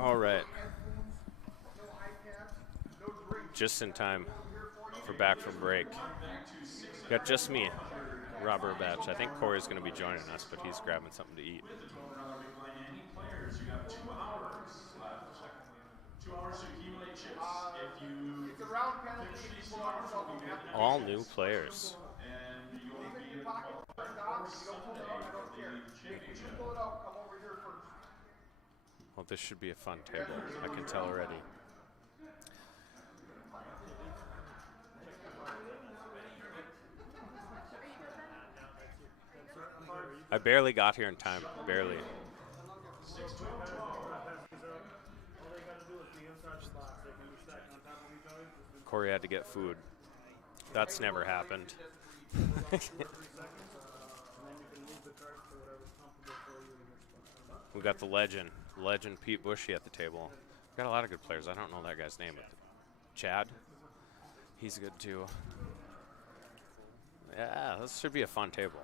All right. Just in time for back from break. Got just me, Robert Batch. I think Corey's going to be joining us, but he's grabbing something to eat. All new players. Well, this should be a fun table. I can tell already. I barely got here in time. Barely. Corey had to get food. That's never happened. We got the legend Pete Bushy at the table. Got a lot of good players. I don't know that guy's name, but Chad, he's good too. Yeah, this should be a fun table.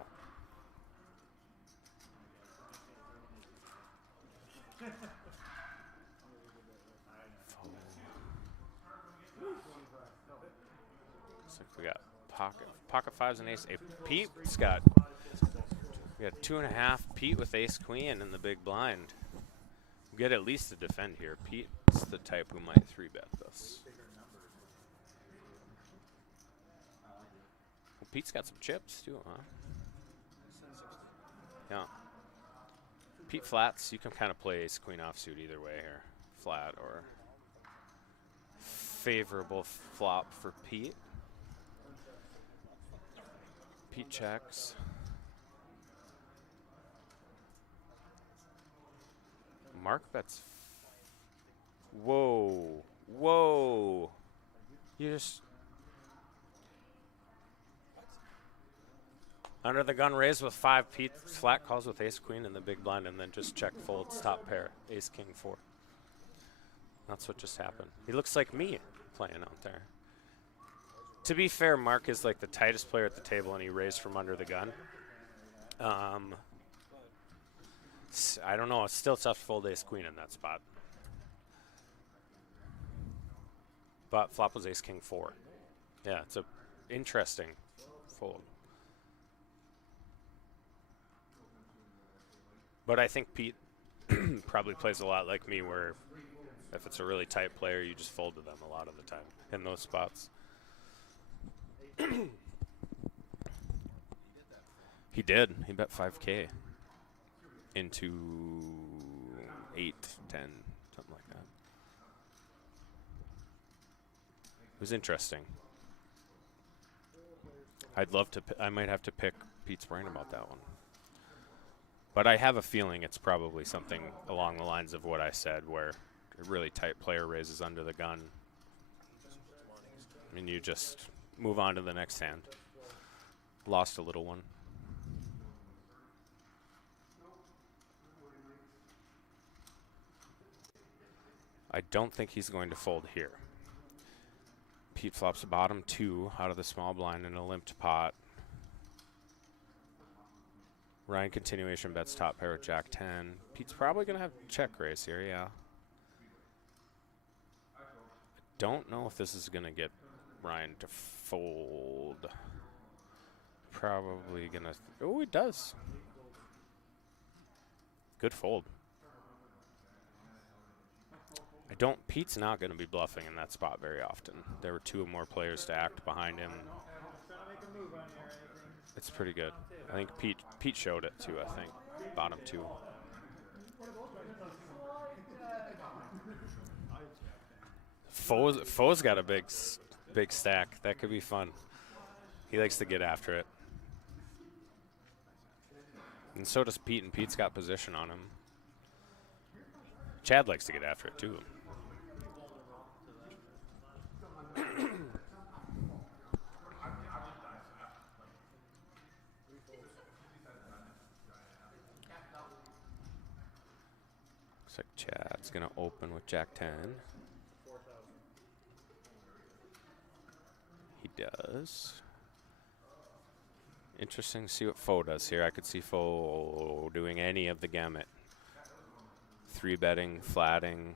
Looks like we got pocket fives and ace. Hey, Pete's got. We got 2.5. Pete with ace queen in the big blind. We get at least a defend here. Pete's the type who might 3-bet this. Well, Pete's got some chips too, huh? Yeah. Pete flats, you can kind of play ace queen offsuit either way here. Flat or favorable flop for Pete. Pete checks. Mark bets. Whoa. Whoa. You just. Under the gun raise with 5. Pete flat calls with ace queen in the big blind and then just check folds top pair. Ace king 4. That's what just happened. He looks like me playing out there. To be fair, Mark is like the tightest player at the table and he raised from under the gun. I don't know. It's still tough to fold ace queen in that spot. But flop was ace king 4. Yeah, it's a interesting fold. But I think Pete probably plays a lot like me, where if it's a really tight player, you just fold to them a lot of the time in those spots. He did. He bet 5K into 8, 10, something like that. It was interesting. I'd love to. I might have to pick Pete's brain about that one. But I have a feeling it's probably something along the lines of what I said, where a really tight player raises under the gun. I mean, you just move on to the next hand. Lost a little one. I don't think he's going to fold here. Pete flops a bottom 2 out of the small blind in a limped pot. Ryan continuation bets top pair with jack 10. Pete's probably going to have check raise here, yeah. I don't know if this is going to get Ryan to fold. Probably going to. Oh, it does. Good fold. Pete's not going to be bluffing in that spot very often. There were 2 more players to act behind him. It's pretty good. I think Pete showed it too, I think. Bottom 2. Foe's got a big stack. That could be fun. He likes to get after it. And so does Pete, and Pete's got position on him. Chad likes to get after it too. Looks like Chad's going to open with jack 10. He does. Interesting to see what Foe does here. I could see Foe doing any of the gamut. 3-betting, flatting.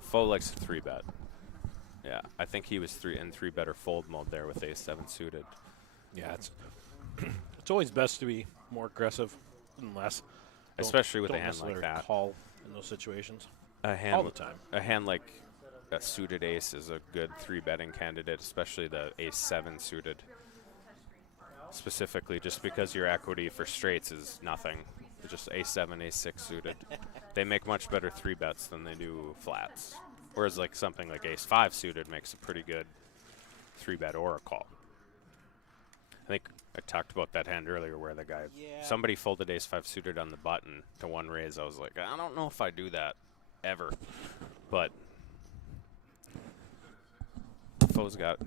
Foe likes to 3-bet. Yeah, I think he was in 3-bet or fold mode there with ace-7 suited. Yeah, it's always best to be more aggressive than less. Especially with a hand like that. Call in those situations. A hand all the time. A hand like a suited ace is a good 3-betting candidate, especially the ace-7 suited. Specifically, just because your equity for straights is nothing. It's just ace-7, ace-6 suited. They make much better 3-bets than they do flats. Whereas like something like ace-5 suited makes a pretty good 3-bet or a call. I think I talked about that hand earlier where the guy, somebody folded ace-5 suited on the button to 1 raise. I was like, I don't know if I do that ever. But Foe's got,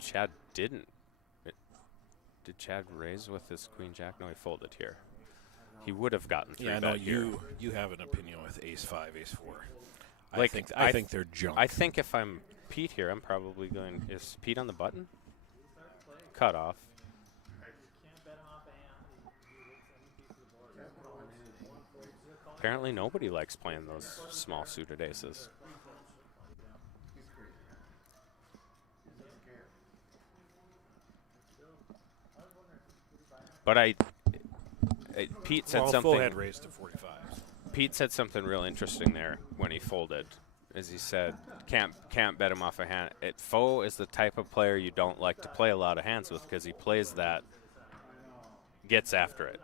Chad didn't. Did Chad raise with his queen-jack? No, he folded here. He would have gotten 3-bet. Yeah, no, here. you have an opinion with ace-5, ace-4. Like, I think they're junk. I think if I'm Pete here, I'm probably going. Is Pete on the button? Cut off. Apparently, nobody likes playing those small suited aces. But Pete said something. Full had raised to 45. Pete said something real interesting there when he folded, as he said, can't bet him off a hand. Foe is the type of player you don't like to play a lot of hands with because he plays that, gets after it.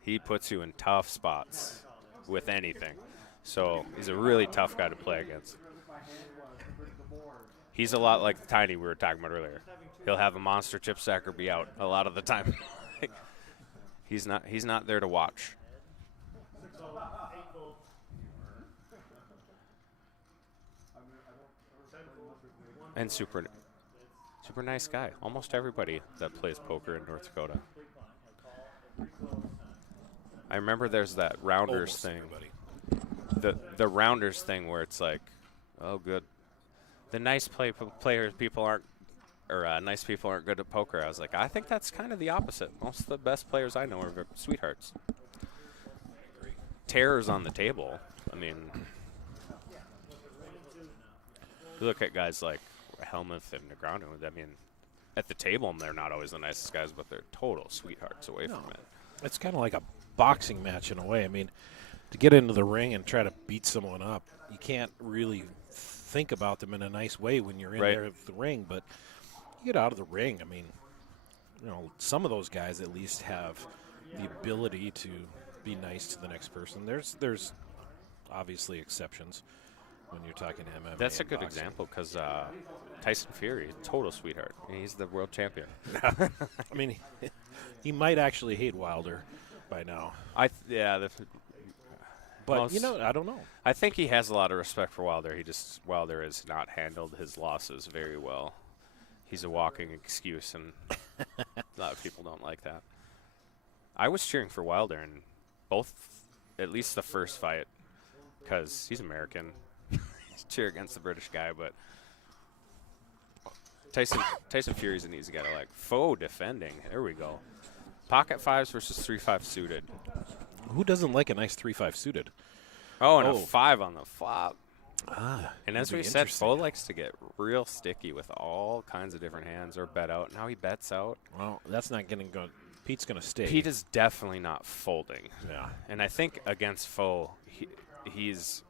He puts you in tough spots with anything. So he's a really tough guy to play against. He's a lot like Tiny we were talking about earlier. He'll have a monster chip stack or be out a lot of the time. He's not there to watch. And super nice guy. Almost everybody that plays poker in North Dakota. I remember there's that Rounders thing. The Rounders thing where it's like, oh, good. The nice people aren't good at poker. I was like, I think that's kind of the opposite. Most of the best players I know are sweethearts. Terror's on the table. I mean, you look at guys like Helmuth and Negreanu. I mean, at the table, they're not always the nicest guys, but they're total sweethearts away from it. It's kind of like a boxing match in a way. I mean, to get into the ring and try to beat someone up, you can't really think about them in a nice way when you're in there at the ring. But you get out of the ring, I mean, some of those guys at least have the ability to be nice to the next person. There's obviously exceptions when you're talking MMA. That's a good example because Tyson Fury, total sweetheart. He's the world champion. I mean, he might actually hate Wilder by now. But, I don't know. I think he has a lot of respect for Wilder. Wilder has not handled his losses very well. He's a walking excuse, and a lot of people don't like that. I was cheering for Wilder in both, at least the first fight, because he's American. Cheer against the British guy, but Tyson Fury's an easy guy to like. Foe defending. There we go. Pocket 5s versus 3-5 suited. Who doesn't like a nice 3-5 suited? Oh, and a 5 on the flop. And as we be said, Foe likes to get real sticky with all kinds of different hands or bet out. Now he bets out. Well, that's not going to go. Pete's going to stay. Pete is definitely not folding. Yeah. And I think against Foe, he's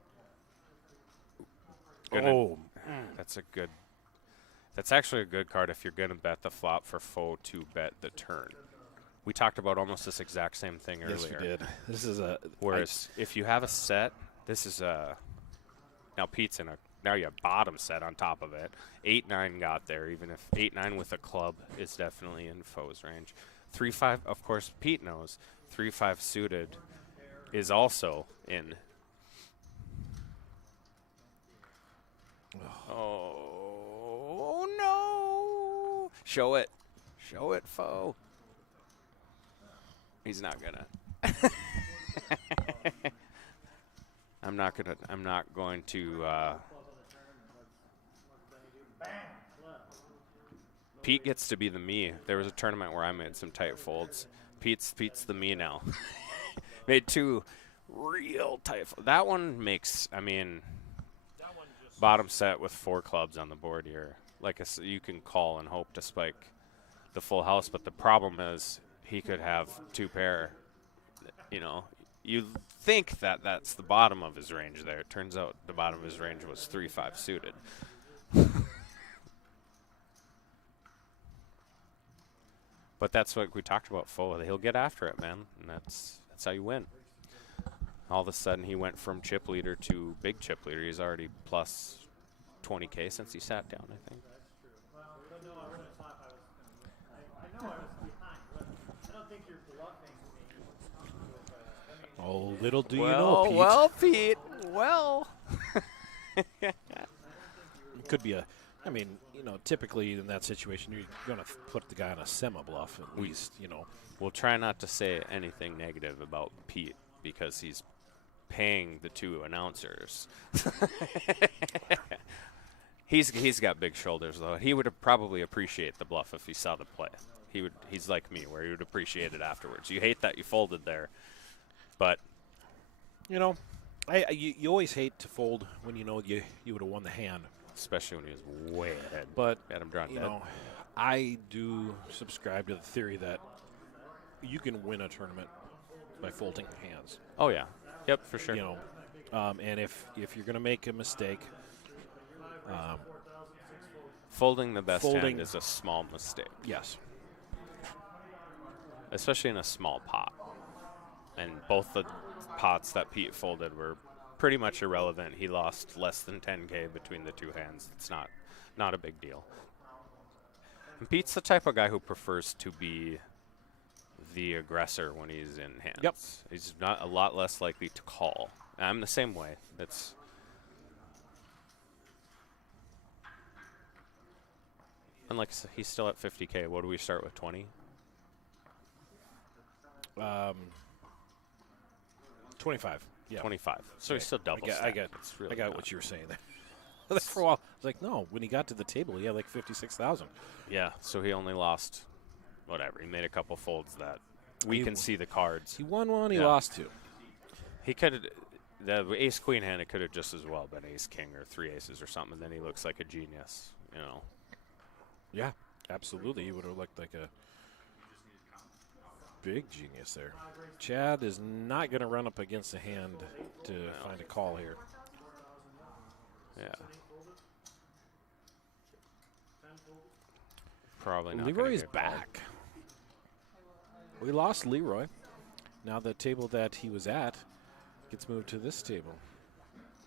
That's actually a good card if you're going to bet the flop for Foe to bet the turn. We talked about almost this exact same thing earlier. Yes, we did. This is Whereas if you have a set, this is a. Now Pete's now you have bottom set on top of it. 8-9 got there, even if 8-9 with a club is definitely in Foe's range. 3-5, of course, Pete knows. 3-5 suited is also in. Oh no! Show it, Foe. He's not gonna. I'm not going to. Pete gets to be the me. There was a tournament where I made some tight folds. Pete's the me now. Made two real tight. That one makes, I mean, bottom set with 4 clubs on the board here. Like you can call and hope to spike the full house, but the problem is he could have 2 pair. You know, you think that that's the bottom of his range there. It turns out the bottom of his range was 3-5 suited. But that's what we talked about, Foe. He'll get after it, man, and that's how you win. All of a sudden, he went from chip leader to big chip leader. He's already plus 20K since he sat down, I think. Oh, little do you know, Pete. Well, Pete. Well. It could be I mean, you know, typically in that situation, you're going to put the guy on a semi-bluff at least, you know. We'll try not to say anything negative about Pete because he's paying the 2 announcers. He's got big shoulders, though. He would probably appreciate the bluff if he saw the play. He's like me, where he would appreciate it afterwards. You hate that you folded there, but you know, you always hate to fold when you know you would have won the hand, especially when he was way ahead. But had him drawn you dead. know, I do subscribe to the theory that you can win a tournament by folding hands. Oh yeah, yep, for sure. You know, and if you're going to make a mistake. Folding the best hand is a small mistake. Yes. Especially in a small pot. And both the pots that Pete folded were pretty much irrelevant. He lost less than 10K between the 2 hands. It's not a big deal. And Pete's the type of guy who prefers to be the aggressor when he's in hands. Yep. He's not a lot less likely to call. I'm the same way. And like he's still at 50K. What do we start with? 20? 25. Yeah. 25. So he still doubles. I got what you were saying there. For a while, I was like, no. When he got to the table, he had like 56,000. Yeah. So he only lost, whatever. He made a couple folds that we can see the cards. He won one. He lost 2. He could. The ace queen hand. It could have just as well been ace king or 3 aces or something. And then he looks like a genius. You know. Yeah, absolutely. He would have looked like a big genius there. Chad is not going to run up against a hand to find a call here. Yeah. Probably not. Leroy is back. We lost Leroy. Now the table that he was at gets moved to this table.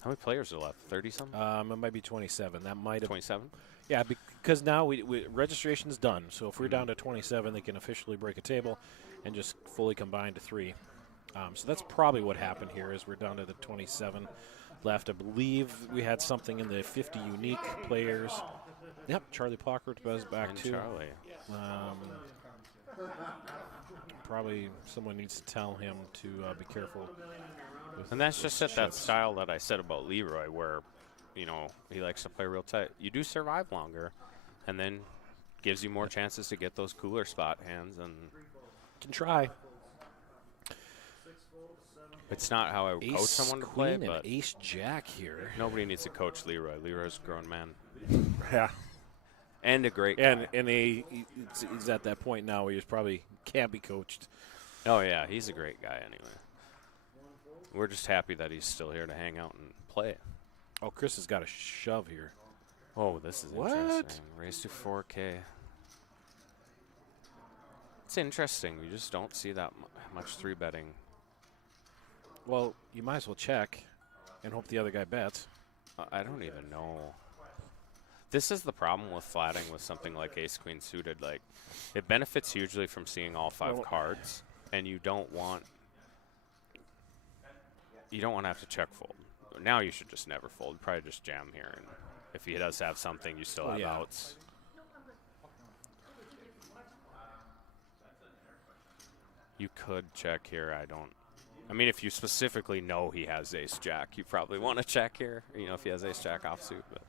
How many players are left? 30-something? It might be 27. That might have 27. Yeah, because now registration is done. So if we're down to 27, they can officially break a table and just fully combine to 3. So that's probably what happened here is we're down to the 27 left. I believe we had something in the 50 unique players. Yep, Charlie Pockert was back too. Charlie. Probably someone needs to tell him to be careful. And that's just that style that I said about Leroy where, you know, he likes to play real tight. You do survive longer, and then gives you more chances to get those cooler spot hands. And can try. It's not how I would coach someone to play, but ace jack here. Nobody needs to coach Leroy. Leroy's a grown man. Yeah. And a great guy. And he's at that point now where he probably can't be coached. Oh, yeah. He's a great guy anyway. We're just happy that he's still here to hang out and play. Oh, Chris has got a shove here. Oh, this is interesting. Raised to 4K. It's interesting. You just don't see that much 3-betting. Well, you might as well check and hope the other guy bets. I don't even know. This is the problem with flatting with something like ace-queen suited. Like, it benefits hugely from seeing all 5 cards, and you don't want to have to check fold. Now you should just never fold. Probably just jam here, and if he does have something, you still have outs. You could check here. I mean, if you specifically know he has ace-jack, you probably want to check here. You know, if he has ace-jack offsuit, but.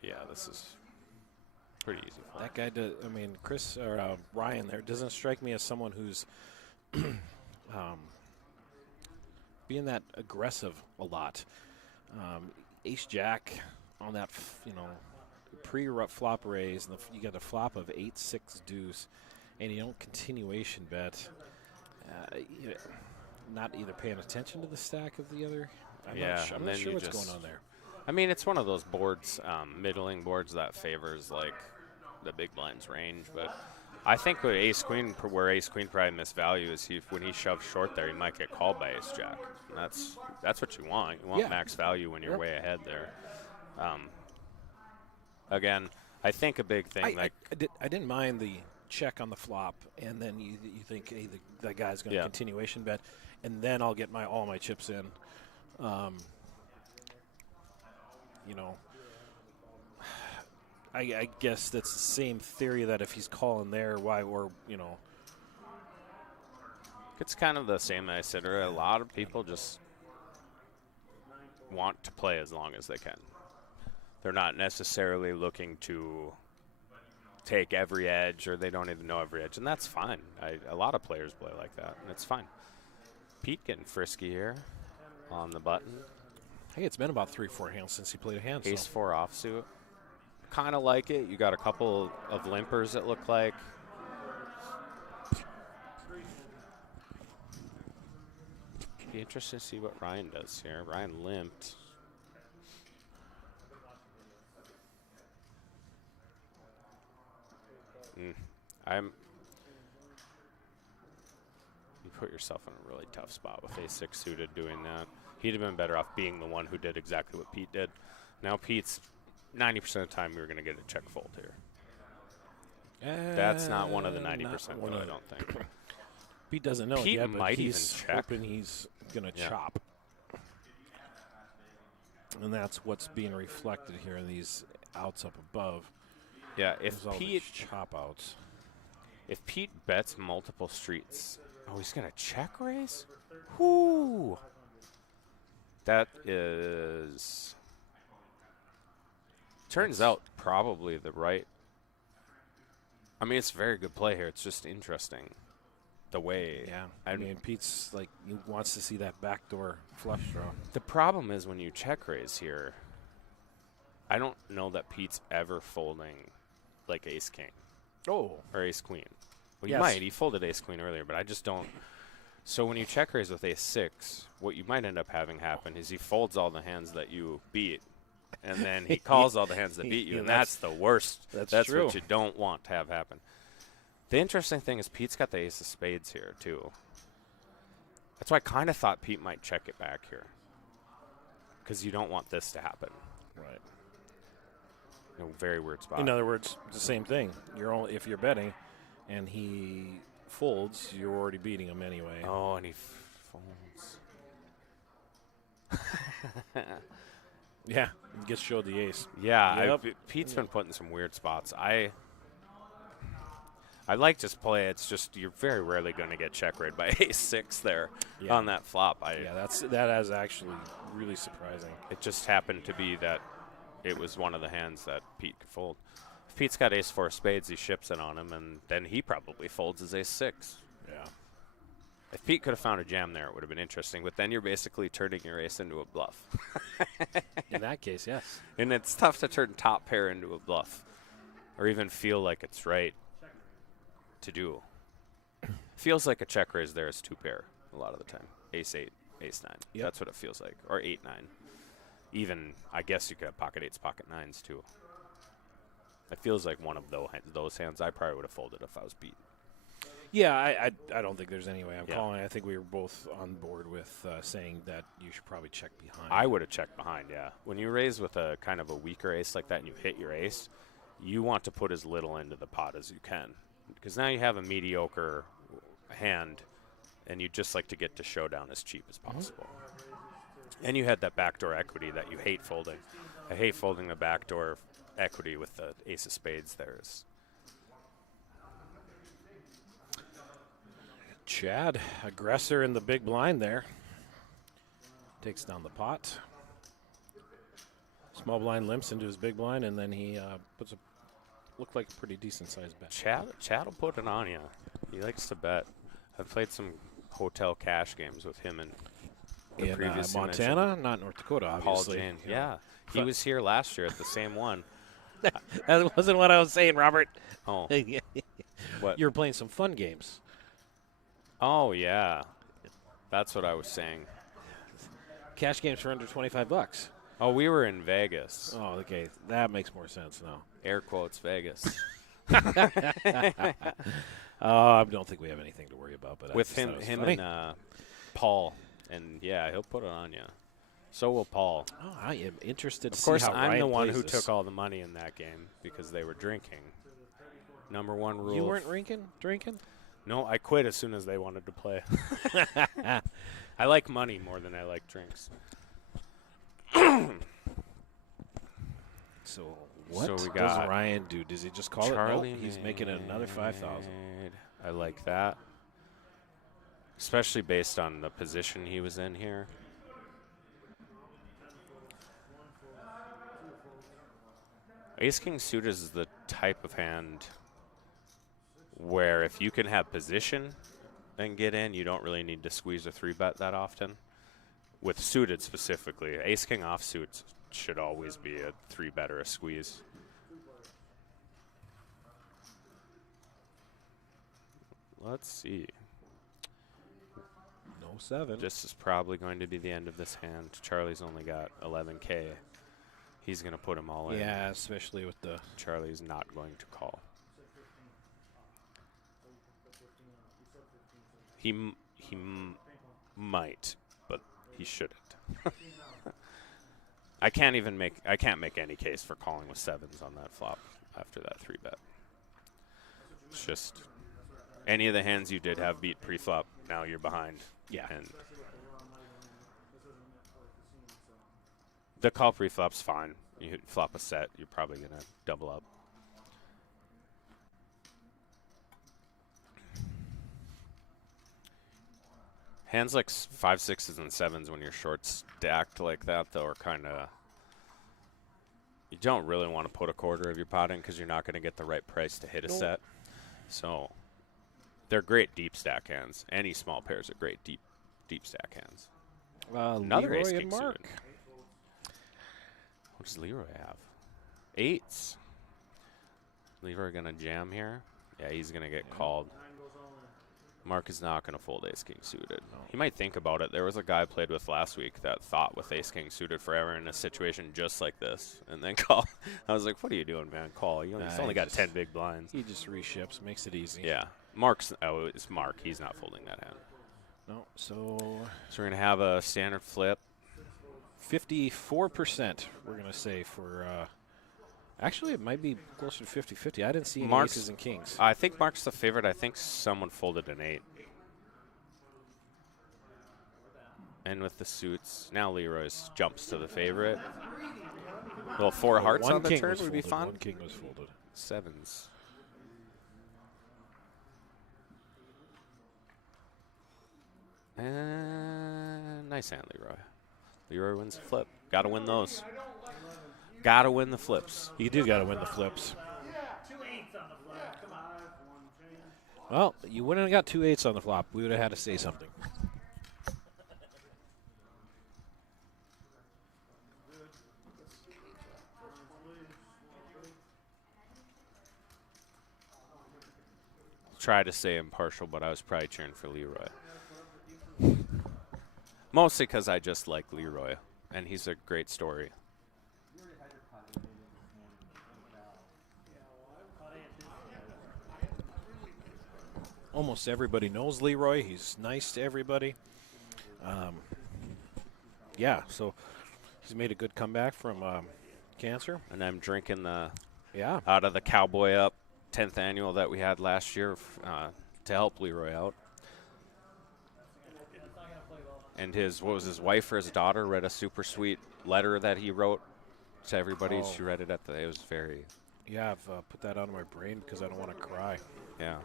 Yeah, this is. pretty easy. Fold. That guy does. I mean, Chris or Ryan there doesn't strike me as someone who's being that aggressive a lot. Ace Jack on that, pre-flop raise, and you got a flop of 8-6 deuce, and you don't continuation bet. Not either paying attention to the stack of the other. I'm not sure what's going on there. I mean, it's one of those boards, middling boards that favors like the big blind's range, but I think with Ace Queen, where Ace Queen probably missed value is when he shoves short there, he might get called by Ace Jack. And that's what you want. You want max value when you're way ahead there. Again, I think a big thing I didn't mind the check on the flop, and then you think, hey, that guy's going to continuation bet, and then I'll get all my chips in. I guess that's the same theory that if he's calling there, it's kind of the same that I said earlier. A lot of people just want to play as long as they can. They're not necessarily looking to take every edge, or they don't even know every edge, and that's fine. A lot of players play like that, and it's fine. Pete getting frisky here on the button. Hey, it's been about 3-4 hands since he played a hand. Ace 4 offsuit. Kind of like it. You got a couple of limpers that look like. Be interesting to see what Ryan does here. Ryan limped. You put yourself in a really tough spot with Ace 6 suited doing that. He'd have been better off being the one who did exactly what Pete did. Now Pete's 90% of the time we were going to get a check fold here. That's not one of the 90%, I don't think. Pete doesn't know Pete it yet, might but he's even check. hoping he's going to chop. And that's what's being reflected here in these outs up above. Yeah, if There's all Pete these chop outs. If Pete bets multiple streets, he's going to check raise? Whoo! That is, turns out, probably the right. I mean, it's a very good play here. It's just interesting the way. Yeah, I mean, Pete's he wants to see that backdoor flush draw. The problem is when you check raise here, I don't know that Pete's ever folding like Ace King. Or Ace Queen. Well, you might. He folded Ace Queen earlier, but I just don't. So when you check raise with Ace 6, what you might end up having happen is he folds all the hands that you beat, and then he calls all the hands that beat you, and that's the worst. That's true. What you don't want to have happen. The interesting thing is Pete's got the Ace of Spades here, too. That's why I kind of thought Pete might check it back here, because you don't want this to happen. Right. Very weird spot. In other words, it's the same thing. If you're betting, and he folds, you're already beating him anyway. Oh, and he folds. Yeah, he gets showed the ace. Yeah, Pete's been put in some weird spots. I like this play. It's just you're very rarely going to get check raised by Ace 6 there on that flop. That is actually really surprising. It just happened to be that it was one of the hands that Pete could fold. If Pete's got Ace 4 spades, he ships it on him, and then he probably folds his Ace 6. Yeah. If Pete could have found a jam there, it would have been interesting. But then you're basically turning your ace into a bluff. In that case, yes. And it's tough to turn top pair into a bluff, or even feel like it's right to do. Feels like a check raise there is 2 pair a lot of the time. Ace 8, Ace 9. Yep. That's what it feels like. Or 8, 9. Even, I guess you could have pocket 8s, pocket 9s too. It feels like one of those hands I probably would have folded if I was beat. Yeah, I don't think there's any way I'm calling. I think we were both on board with saying that you should probably check behind. I would have checked behind, yeah. When you raise with a kind of a weaker ace like that and you hit your ace, you want to put as little into the pot as you can. Because now you have a mediocre hand, and you just like to get to showdown as cheap as possible. And you had that backdoor equity that you hate folding. I hate folding the backdoor equity with the ace of spades there. Chad, aggressor in the big blind there. Takes down the pot. Small blind limps into his big blind, and then he puts a looked like a pretty decent sized bet. Chad will put it on you. He likes to bet. I've played some hotel cash games with him and the In previous Montana, not North Dakota, Paul obviously. Jane. You know. Yeah, he was here last year at the same one. That wasn't what I was saying, Robert. Oh, what? You were playing some fun games. Oh yeah, that's what I was saying. Cash games for under $25. Oh, we were in Vegas. Oh, okay. That makes more sense now. Air quotes Vegas. I don't think we have anything to worry about. But I With just thought him, it was him funny. and Paul, and yeah, he'll put it on you. So will Paul. Oh, I am interested to Of see course, how I'm Ryan the one plays who this. took all the money in that game because they were drinking. Number one rule. You weren't drinking? No, I quit as soon as they wanted to play. I like money more than I like drinks. So what So we does got Ryan do? Does he just call Charlie it? No, he's making it another 5,000. Maid. I like that. Especially based on the position he was in here. Ace King suited is the type of hand where if you can have position and get in, you don't really need to squeeze a 3-bet that often. With suited specifically, Ace King offsuits should always be a 3-bet or a squeeze. Let's see. No 7. This is probably going to be the end of this hand. Charlie's only got 11K. He's going to put them all in. Yeah, especially with the. Charlie's not going to call. He might, but he shouldn't. I can't make any case for calling with 7s on that flop after that 3-bet. It's just any of the hands you did have beat pre-flop, now you're behind. Yeah. And the call pre-flop's fine. You flop a set, you're probably going to double up. Hands like 5, 6s, and 7s when you're short stacked like that, though, are kind of. You don't really want to put a quarter of your pot in because you're not going to get the right price to hit a set. So they're great deep stack hands. Any small pairs are great deep stack hands. Another Leroy ace and king Mark. suited. What does Leroy have? 8s. Leroy gonna jam here. Yeah, he's gonna get called. Mark is not going to fold ace king suited. No. He might think about it. There was a guy I played with last week that thought with ace king suited forever in a situation just like this, and then call. I was like, "What are you doing, man? Call. He's only got 10 big blinds." He just reships, makes it easy. Yeah, it's Mark. He's not folding that hand. No, so So we're gonna have a standard flip. 54%. We're gonna say for. Actually, it might be closer to 50-50. I didn't see any Mark's- aces and kings. I think Mark's the favorite. I think someone folded an 8. And with the suits, now Leroy's jumps to the favorite. Little 4 hearts One on the king turn was would be folded, fun. One king was folded. 7s. And nice hand, Leroy. Leroy wins the flip. Got to win those. Got to win the flips. You do got to win the flips. Well, you wouldn't have got 2 8s on the flop. We would have had to say something. Try to stay impartial, but I was probably cheering for Leroy. Mostly because I just like Leroy, and he's a great story. Almost everybody knows Leroy. He's nice to everybody. Yeah, so he's made a good comeback from cancer. And I'm drinking the Yeah. out of the Cowboy Up 10th annual that we had last year to help Leroy out. And his wife or his daughter read a super sweet letter that he wrote to everybody. Oh. She read it it was very, Yeah, I've put that out of my brain because I don't want to cry. yeah.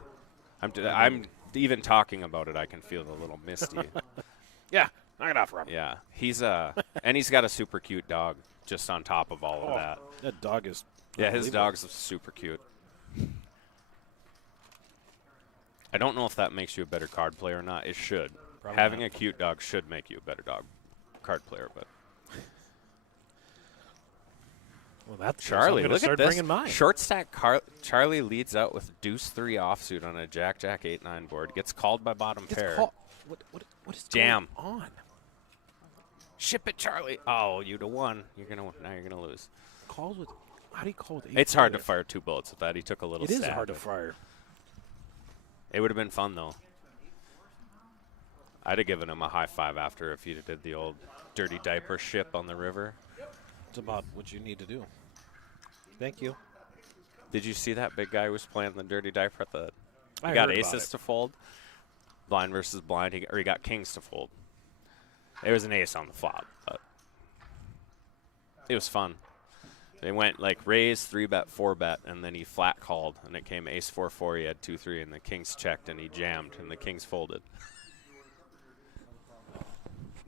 I'm even talking about it, I can feel a little misty. Yeah, knock it off, Rob. Yeah. He's and he's got a super cute dog just on top of all of that. That dog is Yeah, his unbelievable. dog's super cute. I don't know if that makes you a better card player or not. It should. Probably Having not. a cute dog should make you a better card player. But Well, that's Charlie, I'm look start at this. bringing mine. Short stack Charlie leads out with deuce 3 offsuit on a jack 8-9 board. Gets called by bottom pair. What is Jam. going on? Ship it, Charlie. Oh, you'd have won. Now you're gonna lose. Calls with. How do you call with? It's hard to fire 2 bullets with that. He took a little. It is stab, hard to but fire. It would have been fun though. I'd have given him a high five after if he did the old dirty diaper ship on the river. It's about what you need to do. Thank you. Did you see that big guy who was playing the dirty diaper at the? I He got heard about aces it. to fold. Blind versus blind. He got kings to fold. There was an ace on the flop, but it was fun. They went like raise, 3-bet, 4-bet, and then he flat called, and it came ace 4-4. He had 2-3, and the kings checked, and he jammed, and the kings folded.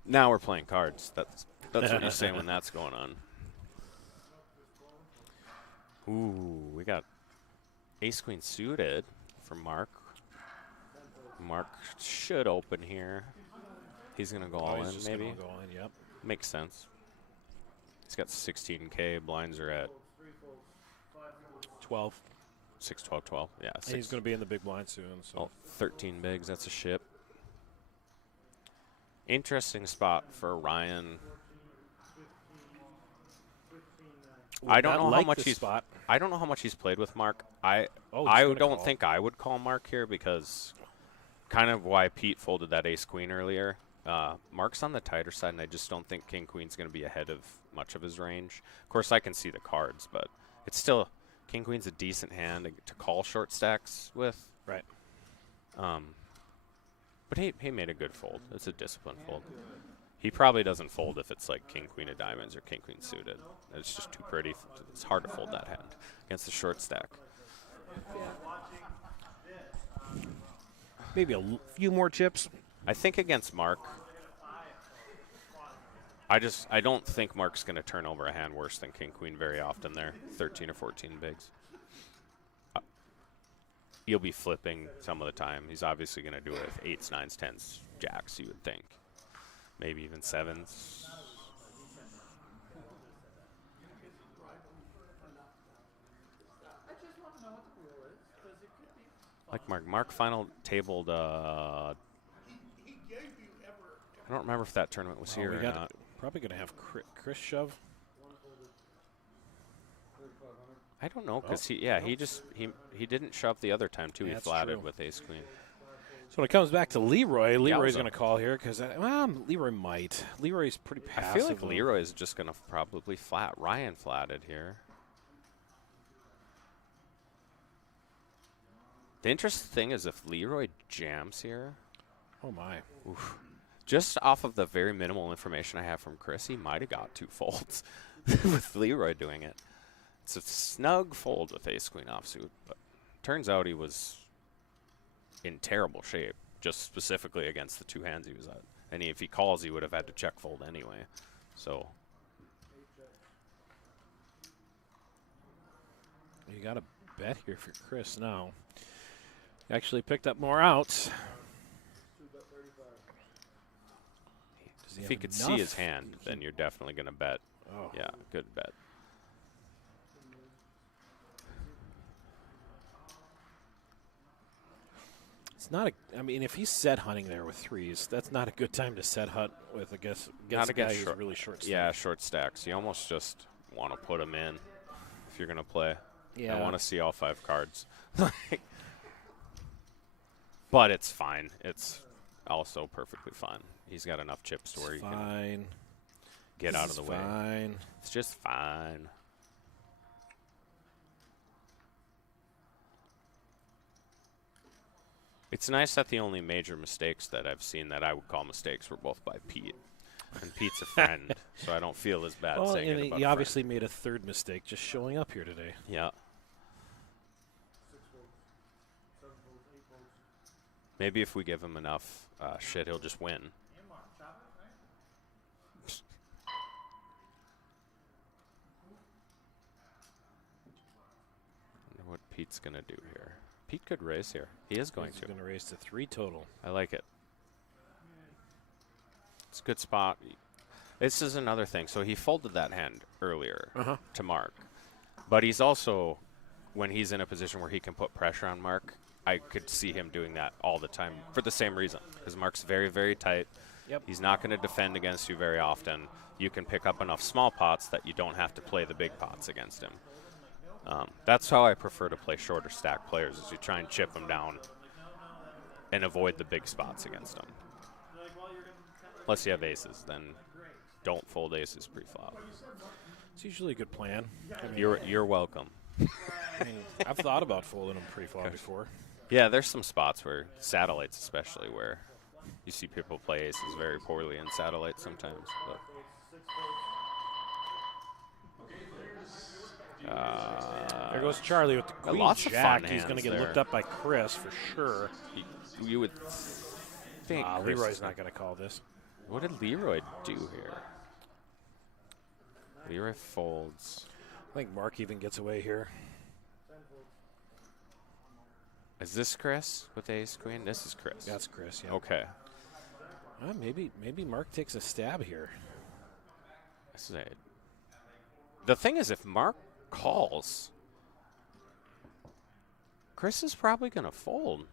Now we're playing cards. That's what you say when that's going on. Ooh, we got ace queen suited for Mark. Mark should open here. He's gonna go all He's in, just maybe. gonna go in, yep. Makes sense. He's got 16K. Blinds are at 12. 6, 12, 12. Yeah, And he's going to be in the big blind soon. So. Oh, 13 bigs. That's a ship. Interesting spot for Ryan. I don't know how much he's. Spot. I don't know how much he's played with Mark. I Oh, I he's gonna don't call. think I would call Mark here because kind of why Pete folded that ace queen earlier. Mark's on the tighter side, and I just don't think king queen's going to be ahead of much of his range. Of course, I can see the cards, but it's still king queen's a decent hand to call short stacks with. Right. But he made a good fold. It's a disciplined fold. He probably doesn't fold if it's like king queen of diamonds or king queen suited. It's just too pretty. It's hard to fold that hand against the short stack. Maybe a few more chips. I think against Mark, I don't think Mark's going to turn over a hand worse than king queen very often there. 13 or 14 bigs. He'll be flipping some of the time. He's obviously going to do it with 8s, 9s, 10s, jacks, you would think. Maybe even 7s. Like Mark final tabled, I don't remember if that tournament was here we or got not. probably going to have Chris shove. I don't know, because he didn't shove the other time too. He That's flatted true. with ace queen. So when it comes back to Leroy's Yowza. going to call here because Leroy might. Leroy's pretty I passive. feel like Leroy is just going to probably flat. Ryan flatted here. The interesting thing is if Leroy jams here, Oh my. just off of the very minimal information I have from Chris, he might have got 2 folds with Leroy doing it. It's a snug fold with ace queen offsuit, but turns out he was in terrible shape, just specifically against the 2 hands he was at. And if he calls, he would have had to check fold anyway. So You got a bet here for Chris now. Actually picked up more outs. Does if have he could see enough? his hand, then you're definitely going to bet. Oh. Yeah, good bet. It's not a. I mean, if he's set hunting there with 3s, that's not a good time to set hunt with. I guess against a guy who's really short. Yeah, stack. short stacks. You almost just want to put him in if you're going to play. Yeah. I want to see all 5 cards. But it's fine. It's also perfectly fine. He's got enough chips to where you can Fine. get This out of is the way. Fine. It's just fine. It's nice that the only major mistakes that I've seen that I would call mistakes were both by Pete. And Pete's a friend, so I don't feel as bad Well, saying and it about he a obviously made a 3rd mistake just showing up here today. friend. Yeah. Maybe if we give him enough shit, he'll just win. Wonder what Pete's going to do here. Pete could raise here. He is going He's to. going to raise to 3 total. I like it. It's a good spot. This is another thing. So he folded that hand earlier to Mark. But he's also, when he's in a position where he can put pressure on Mark, I could see him doing that all the time for the same reason. Because Mark's very, very tight. Yep. He's not going to defend against you very often. You can pick up enough small pots that you don't have to play the big pots against him. That's how I prefer to play shorter stack players, is you try and chip them down and avoid the big spots against them. Unless you have aces, then don't fold aces pre-flop. It's usually a good plan. I mean, You're welcome. I mean, I've thought about folding them pre-flop before. Yeah, there's some spots where satellites, especially, where you see people play aces very poorly in satellites sometimes. But. There goes Charlie with the queen lots of jack. fun He's going to hands get there. looked up by Chris for sure. You would think. Chris Leroy's is not going to call this. What did Leroy do here? Leroy folds. I think Mark even gets away here. Is this Chris with ace queen? This is Chris. That's Chris, yeah. Okay. Maybe Mark takes a stab here. This is it. The thing is, if Mark calls, Chris is probably going to fold.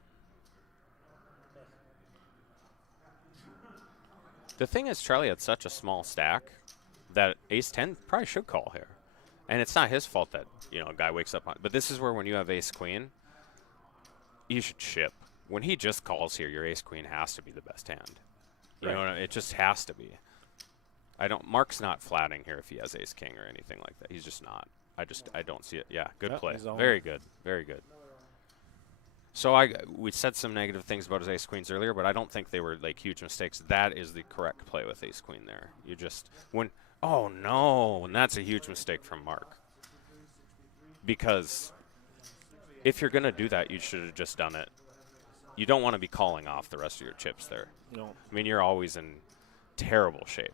The thing is, Charlie had such a small stack that ace-10 probably should call here. And it's not his fault that, a guy wakes up on. But this is where when you have ace-queen, you should chip. When he just calls here, your ace-queen has to be the best hand. You know what I mean? It just has to be. Mark's not flatting here if he has ace-king or anything like that. He's just not. I don't see it. Yeah, good play. Very good. Very good. So we said some negative things about his ace-queens earlier, but I don't think they were like huge mistakes. That is the correct play with ace-queen there. You just oh no, and that's a huge mistake from Mark. Because if you're going to do that, you should have just done it. You don't want to be calling off the rest of your chips there. No. I mean, you're always in terrible shape.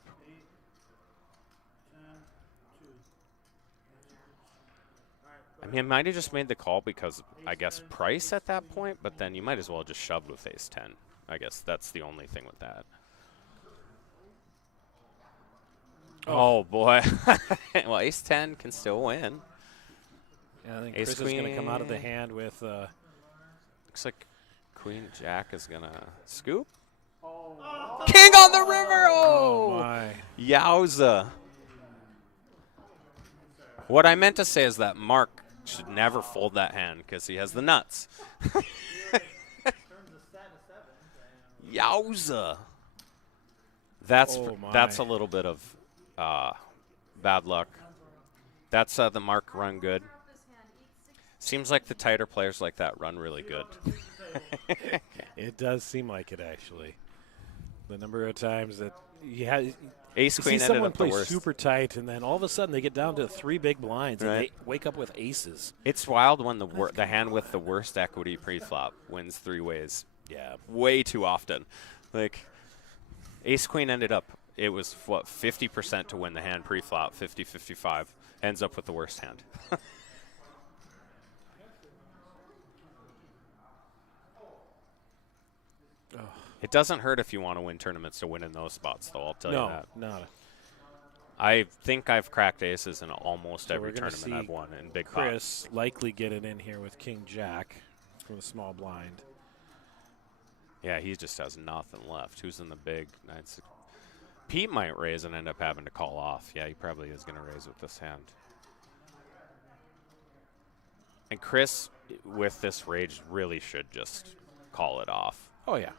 I mean, I might have just made the call because, I guess, price at that point, but then you might as well just shove with ace-10. I guess that's the only thing with that. Oh, boy. Well, ace-10 can still win. Yeah, I think Chris is going to come out of the hand with... Looks like queen jack is going to scoop. King on the river! Oh, my. Yowza. What I meant to say is that Mark should never fold that hand because he has the nuts. Yowza. That's a little bit of bad luck. That's the Mark run good. Seems like the tighter players like that run really good. It does seem like it, actually. The number of times that ace queen see ended someone up the play worst. super tight, and then all of a sudden they get down to 3 big blinds, and they wake up with aces. It's wild when the hand with the worst equity pre-flop wins 3 ways. Yeah. Way too often. Like, ace queen ended up, it was, 50% to win the hand pre-flop, 50-55. Ends up with the worst hand. It doesn't hurt if you want to win tournaments to win in those spots, though, I'll tell you that. No. I think I've cracked aces in almost every tournament I've won in big pots. Chris likely get it in here with king jack from the small blind. Yeah, he just has nothing left. Who's in the big? Pete might raise and end up having to call off. Yeah, he probably is going to raise with this hand. And Chris, with this rage, really should just call it off. Oh, yeah.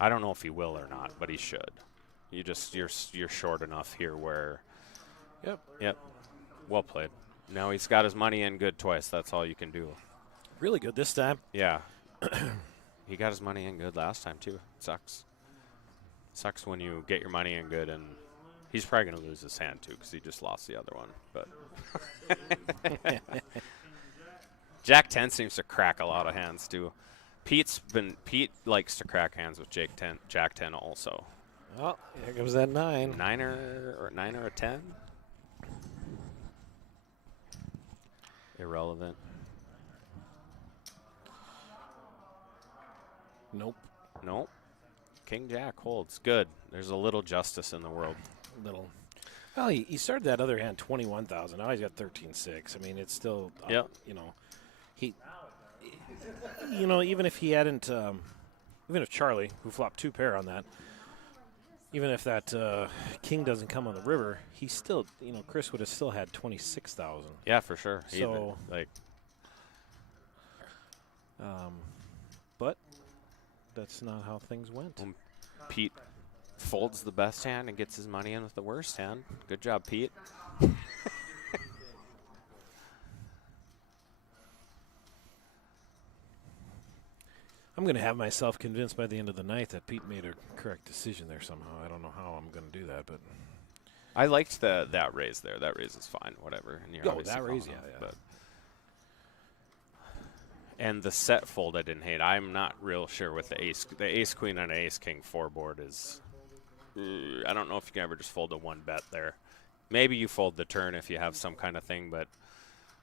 I don't know if he will or not, but he should. You're short enough here where. Yep. Well played. Now he's got his money in good twice. That's all you can do. Really good this time. Yeah. He got his money in good last time too. Sucks. Sucks when you get your money in good and he's probably going to lose his hand too because he just lost the other one. But Jack 10 seems to crack a lot of hands too. Pete likes to crack hands with Jack 10 also. Well, here comes that 9. 9 or a 10. Irrelevant. Nope. Nope. King Jack holds. Good. There's a little justice in the world. Little. Well, he started that other hand 21,000. Now he's got 13,600. I mean, it's still, Yep. Even if he hadn't, even if Charlie, who flopped 2 pair on that, even if that king doesn't come on the river, he still, Chris would have still had 26,000. Yeah, for sure. So, but that's not how things went. Pete folds the best hand and gets his money in with the worst hand. Good job, Pete. I'm going to have myself convinced by the end of the night that Pete made a correct decision there somehow. I don't know how I'm going to do that, but I liked that raise there. That raise is fine, whatever. And you're obviously that raise, calling yeah. But and the set fold I didn't hate. I'm not real sure with the ace queen on an ace king 4 board is. I don't know if you can ever just fold a 1 bet there. Maybe you fold the turn if you have some kind of thing, but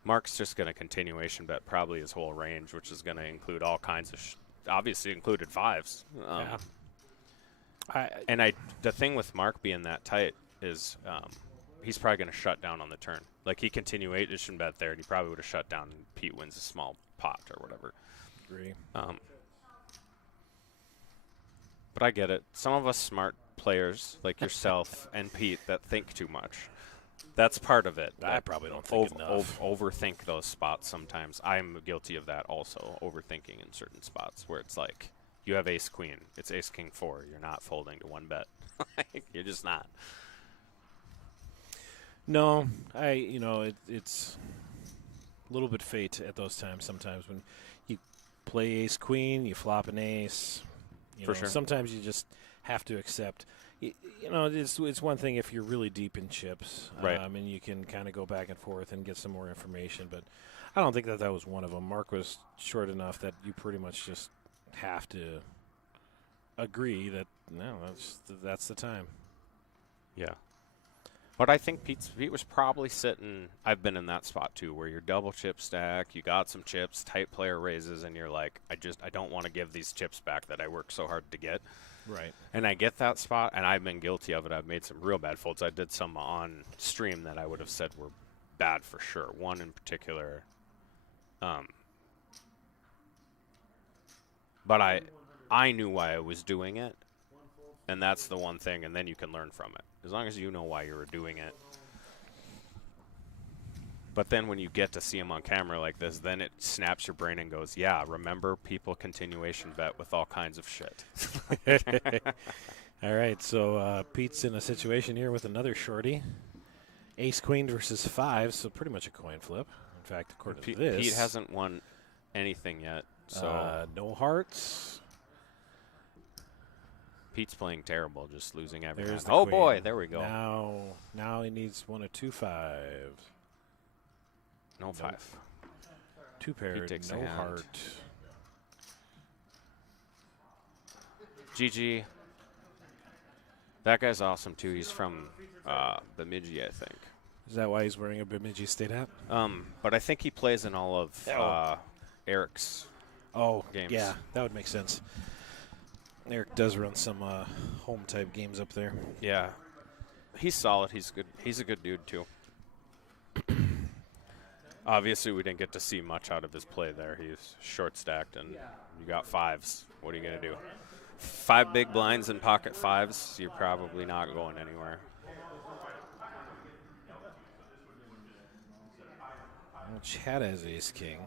Mark's just going to continuation bet probably his whole range, which is going to include all kinds of. Obviously included 5s. The thing with Mark being that tight is he's probably going to shut down on the turn. Like he continuation bet there, and he probably would have shut down, and Pete wins a small pot or whatever. Agree. But I get it. Some of us smart players like yourself and Pete that think too much. That's part of it. I probably don't think enough. Overthink those spots sometimes. I'm guilty of that also, overthinking in certain spots where it's like you have ace queen, it's ace king 4. You're not folding to 1 bet. You're just not. No, it's a little bit fate at those times. Sometimes when you play ace queen, you flop an ace. For sure. Sometimes you just have to accept. It's one thing if you're really deep in chips, right? And you can kind of go back and forth and get some more information. But I don't think that was one of them. Mark was short enough that you pretty much just have to agree that that's the time. Yeah. But I think Pete was probably sitting. I've been in that spot too, where you're double chip stack, you got some chips, tight player raises, and you're like, I don't want to give these chips back that I worked so hard to get. Right. And I get that spot, and I've been guilty of it. I've made some real bad folds. I did some on stream that I would have said were bad for sure. One in particular. But I knew why I was doing it, and that's the one thing, and then you can learn from it. As long as you know why you were doing it. But then when you get to see him on camera like this, then it snaps your brain and goes, yeah, remember people continuation bet with all kinds of shit. All right, so Pete's in a situation here with another shorty. Ace queen versus 5, so pretty much a coin flip. In fact, according to this. Pete hasn't won anything yet. So no hearts. Pete's playing terrible, just losing every There's time. Oh, queen. boy, there we go. Now he needs one of 2 5s. No 5. 2 pair, no heart. GG. That guy's awesome, too. He's from Bemidji, I think. Is that why he's wearing a Bemidji State hat? But I think he plays in all of Eric's games. Yeah, that would make sense. Eric does run some home-type games up there. Yeah. He's solid. He's good. He's a good dude, too. Obviously, we didn't get to see much out of his play there. He's short-stacked, and you got 5s. What are you going to do? 5 big blinds and pocket 5s, you're probably not going anywhere. Well, Chad has ace-king.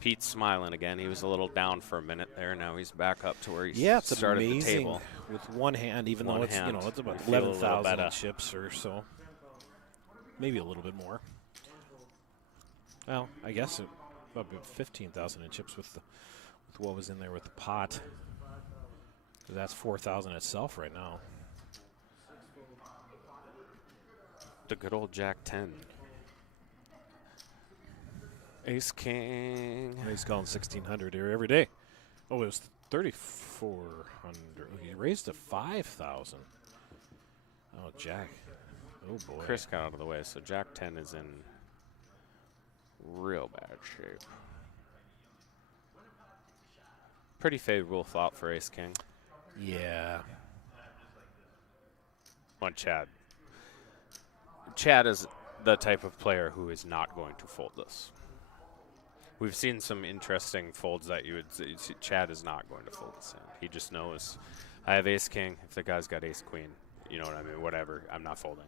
Pete's smiling again. He was a little down for a minute there. Now he's back up to where he it's started amazing the table. with one hand, even though it's it's about You feel 11,000 chips or so, maybe a little bit more. Well, I guess it about 15,000 in chips with what was in there with the pot. That's 4,000 itself right now. The good old Jack 10. Ace King. He's calling 1,600 here every day. Oh, it was 3,400. He raised to 5,000. Oh, Jack. Oh, boy. Chris got out of the way, so Jack 10 is in real bad shape. Pretty favorable flop for ace king. Yeah. On Chad. Chad is the type of player who is not going to fold this. We've seen some interesting folds that you would see. Chad is not going to fold this hand. He just knows, I have ace king. If the guy's got ace queen, you know what I mean? Whatever, I'm not folding.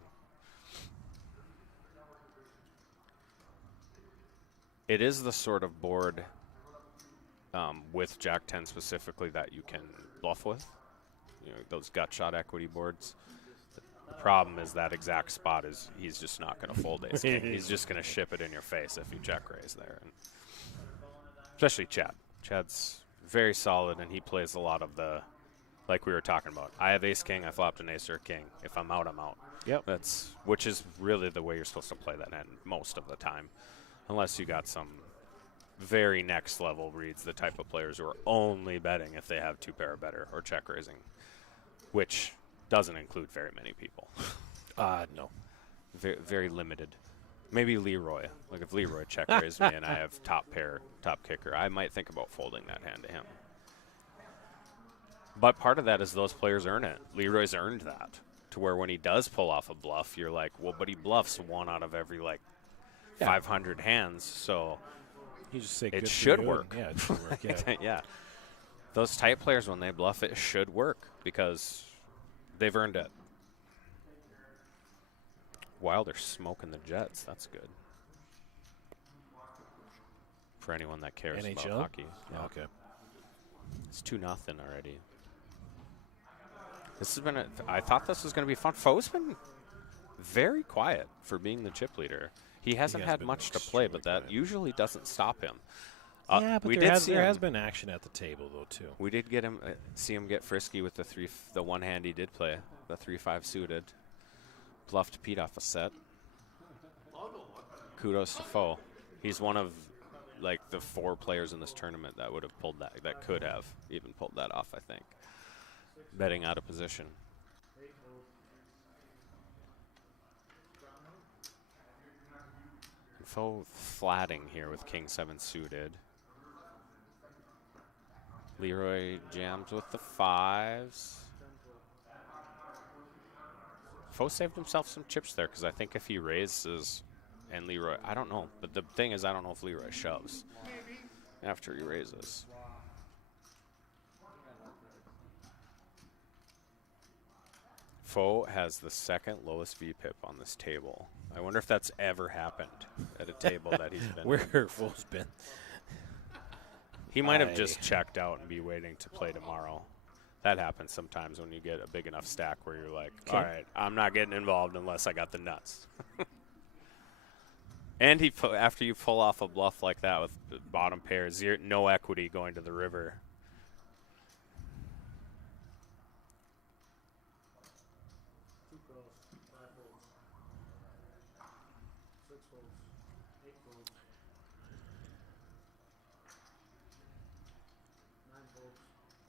It is the sort of board with Jack 10 specifically that you can bluff with. You know, those gut shot equity boards. The problem is that exact spot is he's just not going to fold ace king. He's just going to ship it in your face if you check raise there. And especially Chad. Chad's very solid, and he plays a lot of the, like we were talking about. I have ace king. I flopped an ace or a king. If I'm out, I'm out. Yep. Which is really the way you're supposed to play that hand most of the time, unless you got some very next level reads, the type of players who are only betting if they have two pair or better or check raising, which doesn't include very many people. No. Very, very limited. Maybe Leroy. Like if Leroy check raised me and I have top pair, top kicker, I might think about folding that hand to him. But part of that is those players earn it. Leroy's earned that to where when he does pull off a bluff, you're like, well, but he bluffs one out of every 500 hands, so you just say it should work. Yeah, it should work. Yeah. Yeah. Those type players, when they bluff, it should work because they've earned it. Wilder smoking the Jets. That's good. For anyone that cares NHL? about hockey. Yeah. Okay. It's 2-0 already. This has been I thought this was going to be fun. Foe's been very quiet for being the chip leader. He hasn't had much to play, but that usually doesn't stop him. Yeah, but there has been action at the table, though, too. We did get him, see him get frisky with the one hand he did play, the 3-5 suited. Bluffed Pete off a set. Kudos to Foe. He's one of the 4 players in this tournament that would have pulled that could have even pulled that off, I think. Betting out of position. Foe flatting here with King 7 suited. Leroy jams with the 5s. Foe saved himself some chips there because I think if he raises and Leroy, I don't know. But the thing is, I don't know if Leroy shoves after he raises. Foe has the second lowest VPIP on this table. I wonder if that's ever happened at a table that he's been Where Foe's been. He might have just checked out and be waiting to play tomorrow. That happens sometimes when you get a big enough stack where you're like, all right, I'm not getting involved unless I got the nuts. And after you pull off a bluff like that with the bottom pair, no equity going to the river.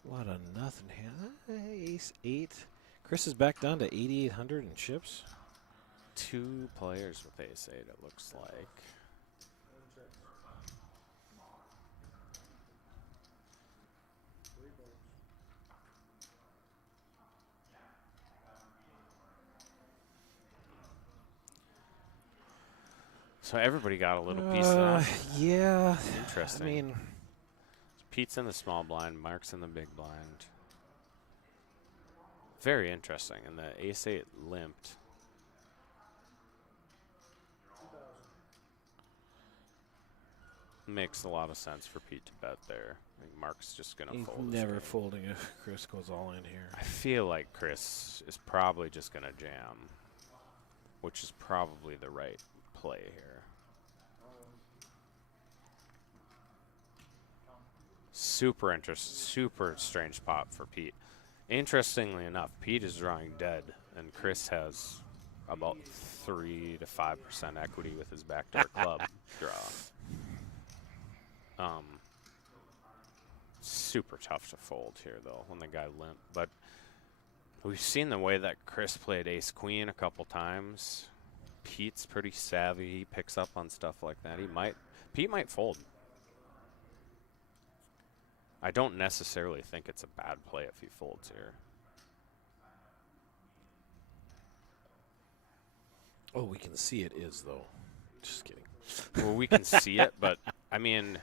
A lot of nothing here. Ace 8. Chris is back down to 8,800 in chips. 2 players with ace 8, it looks like. So everybody got a little piece of that. Yeah. Interesting. I mean, Pete's in the small blind, Mark's in the big blind. Very interesting. And the ace 8 limped. Makes a lot of sense for Pete to bet there. I think Mark's just going to he's fold. never folding if Chris goes all in here. I feel like Chris is probably just going to jam, which is probably the right play here. Super strange pop for Pete. Interestingly enough, Pete is drawing dead, and Chris has about 3 to 5% equity with his backdoor club draw. Super tough to fold here, though, when the guy limped. But we've seen the way that Chris played ace-queen a couple times. Pete's pretty savvy. He picks up on stuff like that. Pete might fold. I don't necessarily think it's a bad play if he folds here. Oh, we can see it is, though. Just kidding. Well, we can see it, but, I mean,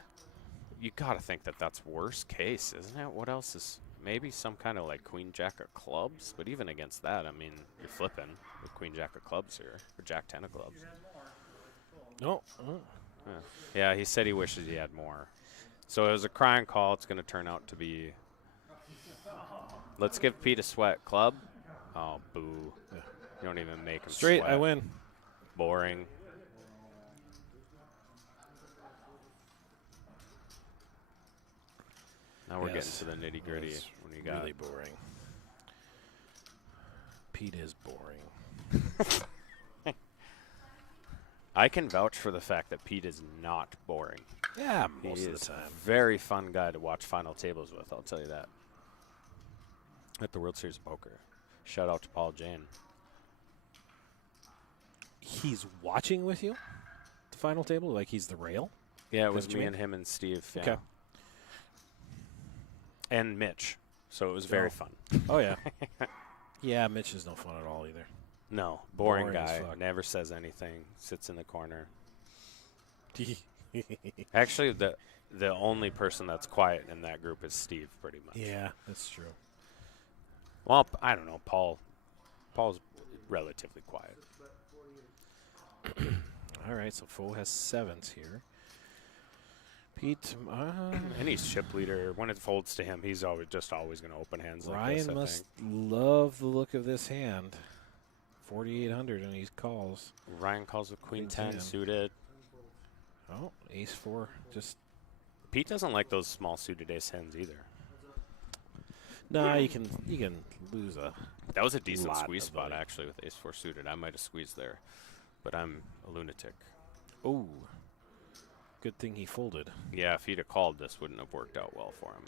you got to think that that's worst case, isn't it? What else is maybe some kind of like queen jack of clubs? But even against that, I mean, you're flipping with queen jack of clubs here, or jack 10 of clubs. No. Yeah, he said he wishes he had more. So it was a crying call. It's going to turn out to be. Let's give Pete a sweat. Club? Oh, boo. Yeah. You don't even make him Straight, sweat. I win. Boring. Now we're getting to the nitty gritty. When you got really boring. Pete is boring. I can vouch for the fact that Pete is not boring. Yeah, He most of is the time. a very fun guy to watch final tables with, I'll tell you that. At the World Series of Poker. Shout out to Paul Jane. He's watching with you? The final table? Like he's the rail? Yeah, it was That's what me you and him and Steve. Yeah. Okay. And Mitch. So it was very fun. Oh, yeah. Yeah, Mitch is no fun at all either. No, boring Boring as guy. fuck. Never says anything. Sits in the corner. Actually, the only person that's quiet in that group is Steve, pretty much. Yeah, that's true. Well, I don't know. Paul's relatively quiet. All right, so Foe has sevens here. Pete, And he's chip leader. When it folds to him, he's always going to open hands like this, Ryan I must think. love the look of this hand. 4,800, and he calls. Ryan calls with queen 10 10. suited. Oh, ace 4. Just Pete doesn't like those small suited ace hands either. nah. You can lose a. That was a decent Lot squeeze of spot, money. actually, with ace 4 suited. I might have squeezed there, but I'm a lunatic. Oh, good thing he folded. Yeah, if he'd have called, this wouldn't have worked out well for him.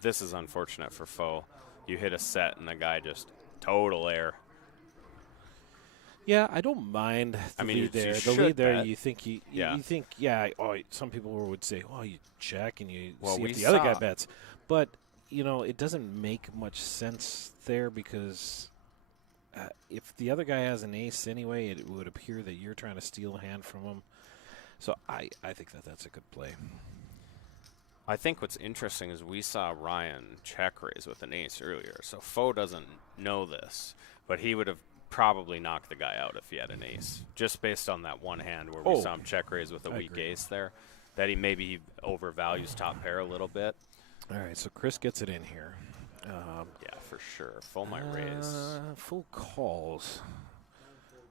This is unfortunate for Foe. You hit a set, and the guy just total air. Yeah, I don't mind the I mean, lead you there. The should lead there, bet. you think Yeah. you think oh, some people would say, oh, you check and you Well, see we if the other guy saw- bets, but it doesn't make much sense there because if the other guy has an ace anyway, it would appear that you're trying to steal a hand from him. So I think that's a good play. I think what's interesting is we saw Ryan check raise with an ace earlier, so Foe doesn't know this, but he would have probably knocked the guy out if he had an ace, just based on that one hand where we saw him check raise with a I weak agree. ace there, that he maybe overvalues top pair a little bit. All right, so Chris gets it in here. Yeah, for sure. Full might raise. Full calls,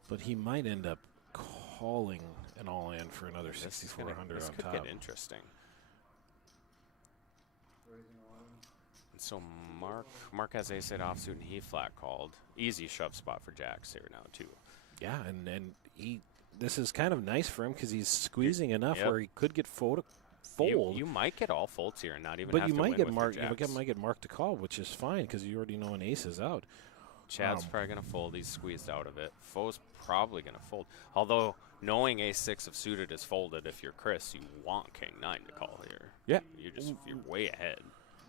but he might end up calling an all-in for another This is 6,400 this on could top. get interesting. And so Mark has ace 8 offsuit and he flat called. Easy shove spot for jacks here now too. Yeah, and this is kind of nice for him because he's squeezing enough Yep. where he could get fold. You might get all folds here and not even But have you to might win get with your marked. You jacks. might get marked to call, which is fine because you already know an ace is out. Chad's probably going to fold. He's squeezed out of it. Foe's probably going to fold. Although, knowing ace 6 of suited is folded, if you're Chris, you want king 9 to call here. Yeah. You're way ahead.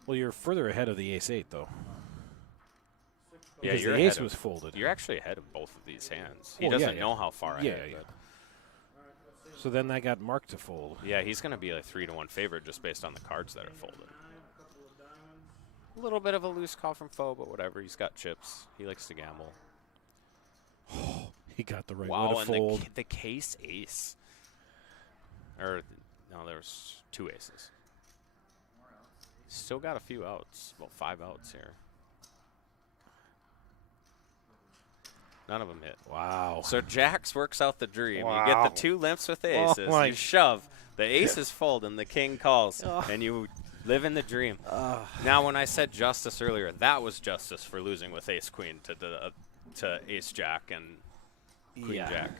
Well, you're further ahead of the ace 8 though. Yeah, Because you're the ahead ace of- was folded. You're actually ahead of both of these hands. He Well, yeah, doesn't know how far Yeah, ahead. yeah. but- So then that got marked to fold. Yeah, he's going to be a 3-1 favorite just based on the cards that are folded. A little bit of a loose call from Foe, but whatever. He's got chips. He likes to gamble. He got the right Wow, one to and fold. the case ace. Or, no, there was 2 aces. Still got a few outs. About 5 outs here. None of them hit. Wow. So Jacks works out the dream. You get Wow. the 2 limps with the Oh aces. my- You shove. The aces fold and the king calls. And you live in the dream. Now, when I said justice earlier, that was justice for losing with ace queen to ace jack and queen Yeah. jack.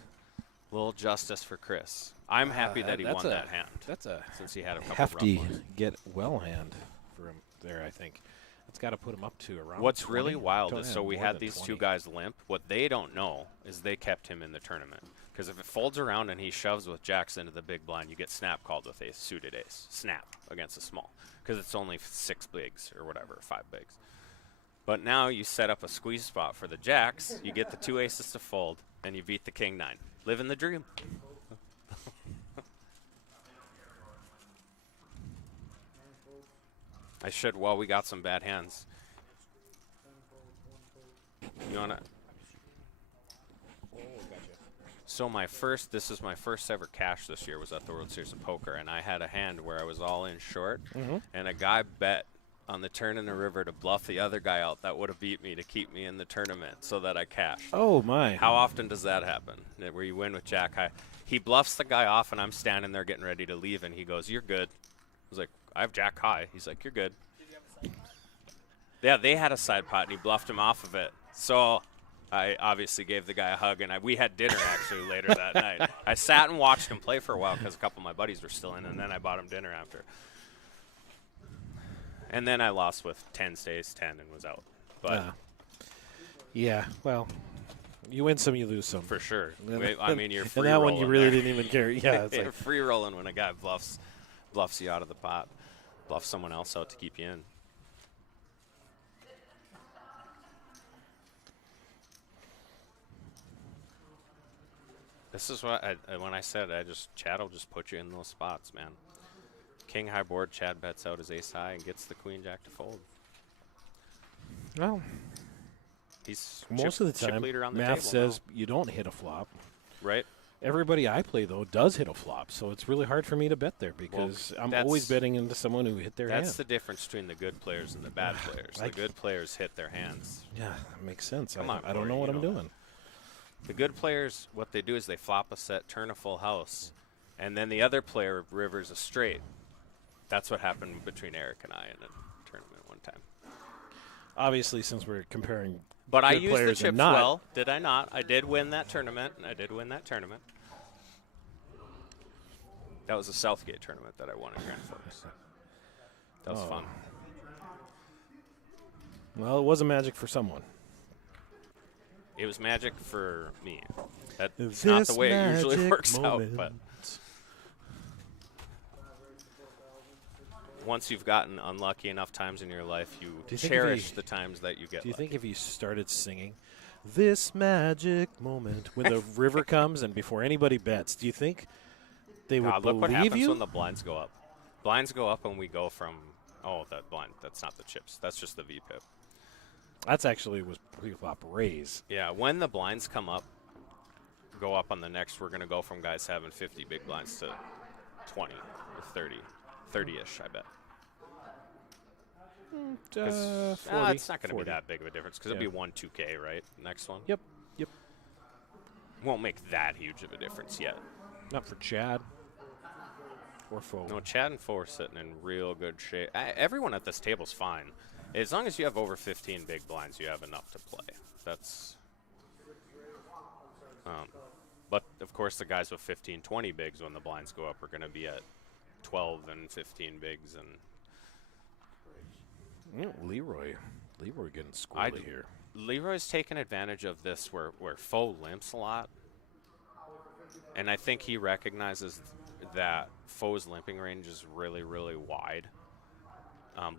Little justice for Chris. I'm happy that he won that hand That's a since he had a couple hefty rough ones. get well hand for him there, I think. That's got to put him up to around. What's 20? really wild is, Yeah, so we more had than these 20. two guys limp. What they don't know is they kept him in the tournament. Because if it folds around and he shoves with jacks into the big blind, you get snap called with ace, suited ace. Snap against a small. Because it's only 6 bigs or whatever, 5 bigs. But now you set up a squeeze spot for the jacks, you get the 2 aces to fold, and you beat the king 9. Living the dream. I should, well, we got some bad hands. You wanna? So this is my first ever cash this year, was at the World Series of Poker, and I had a hand where I was all in short, and a guy bet on the turn in the river to bluff the other guy out that would have beat me to keep me in the tournament so that I cashed. Oh, my. How often does that happen, where you win with jack high? He bluffs the guy off, and I'm standing there getting ready to leave, and he goes, "You're good." I was like, "I have jack high." He's like, "You're good." Yeah, they had a side pot, and he bluffed him off of it. So I obviously gave the guy a hug, and we had dinner actually later that night. I sat and watched him play for a while because a couple of my buddies were still in, and then I bought him dinner after. And then I lost with 10 stays, 10, and was out. But yeah, well, you win some, you lose some. for sure. I mean, you're free and that one you rolling really there. didn't even care. Yeah, it's You're like, free rolling when a guy bluffs you out of the pot, bluffs someone else out to keep you in. This is what when I said Chad will just put you in those spots, man. King high board, Chad bets out his ace high and gets the queen jack to fold. well, He's most of the chip time, leader on the math table says you don't hit a flop. now, right? Everybody I play, though, does hit a flop, so it's really hard for me to bet there because I'm always betting into someone who hit their hand. That's the difference between the good players and the bad players. The good players hit their hands. Yeah, that makes sense. Come on, I don't know Corey, what you I'm know doing. The good players, what they do is they flop a set, turn a full house, and then the other player rivers a straight. That's what happened between Eric and I in a tournament one time. Obviously, since we're comparing But I good used the players chips and not, well, did I not? I did win that tournament. That was a Southgate tournament that I won in Grand Forks. That was fun. Well, it wasn't magic for someone. It was magic for me. That's not the way it usually works out, but once you've gotten unlucky enough times in your life, you cherish the times that you get. Do you lucky. think if you started singing this magic moment when the river comes and before anybody bets, do you think they would look what believe happens you? when the blinds go up. Blinds go up and we go from, that blind. That's not the chips. That's just the VPIP. That's actually was pre-flop raise. Yeah, when the blinds come up, go up on the next, we're going to go from guys having 50 big blinds to 20 or 30. 30-ish, I bet. 40, it's not going to be that big of a difference because it'll be 1-2K, right? Next one? Yep. Won't make that huge of a difference yet. Not for Chad or Fo. No, Chad and Fo are sitting in real good shape. Everyone at this table's fine. As long as you have over 15 big blinds, you have enough to play. That's. But, of course, the guys with 15, 20 bigs when the blinds go up are going to be at 12 and 15 bigs. And Leroy getting squirrely here. Leroy's taken advantage of this where Fo limps a lot. And I think he recognizes that Fo's limping range is really, really wide.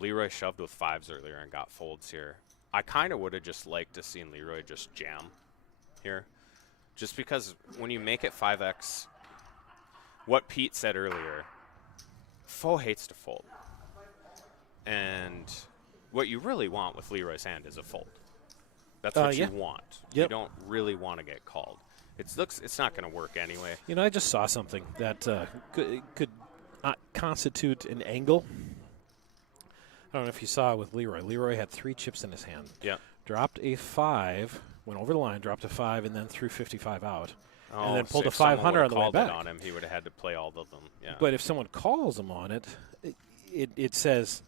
Leroy shoved with 5s earlier and got folds here. I kind of would have just liked to seen Leroy just jam here. Just because when you make it 5x, what Pete said earlier, Fo hates to fold. And what you really want with Leroy's hand is a fold. That's what you want. Yep. You don't really want to get called. It's not going to work anyway. You know, I just saw something that could constitute an angle. I don't know if you saw it with Leroy. Leroy had 3 chips in his hand. Yeah. Dropped a 5, went over the line, dropped a 5, and then threw 55 out. Oh, and then pulled so a 500 on the way called back. it on him, he would have had to play all of them. Yeah. But if someone calls him on it, it says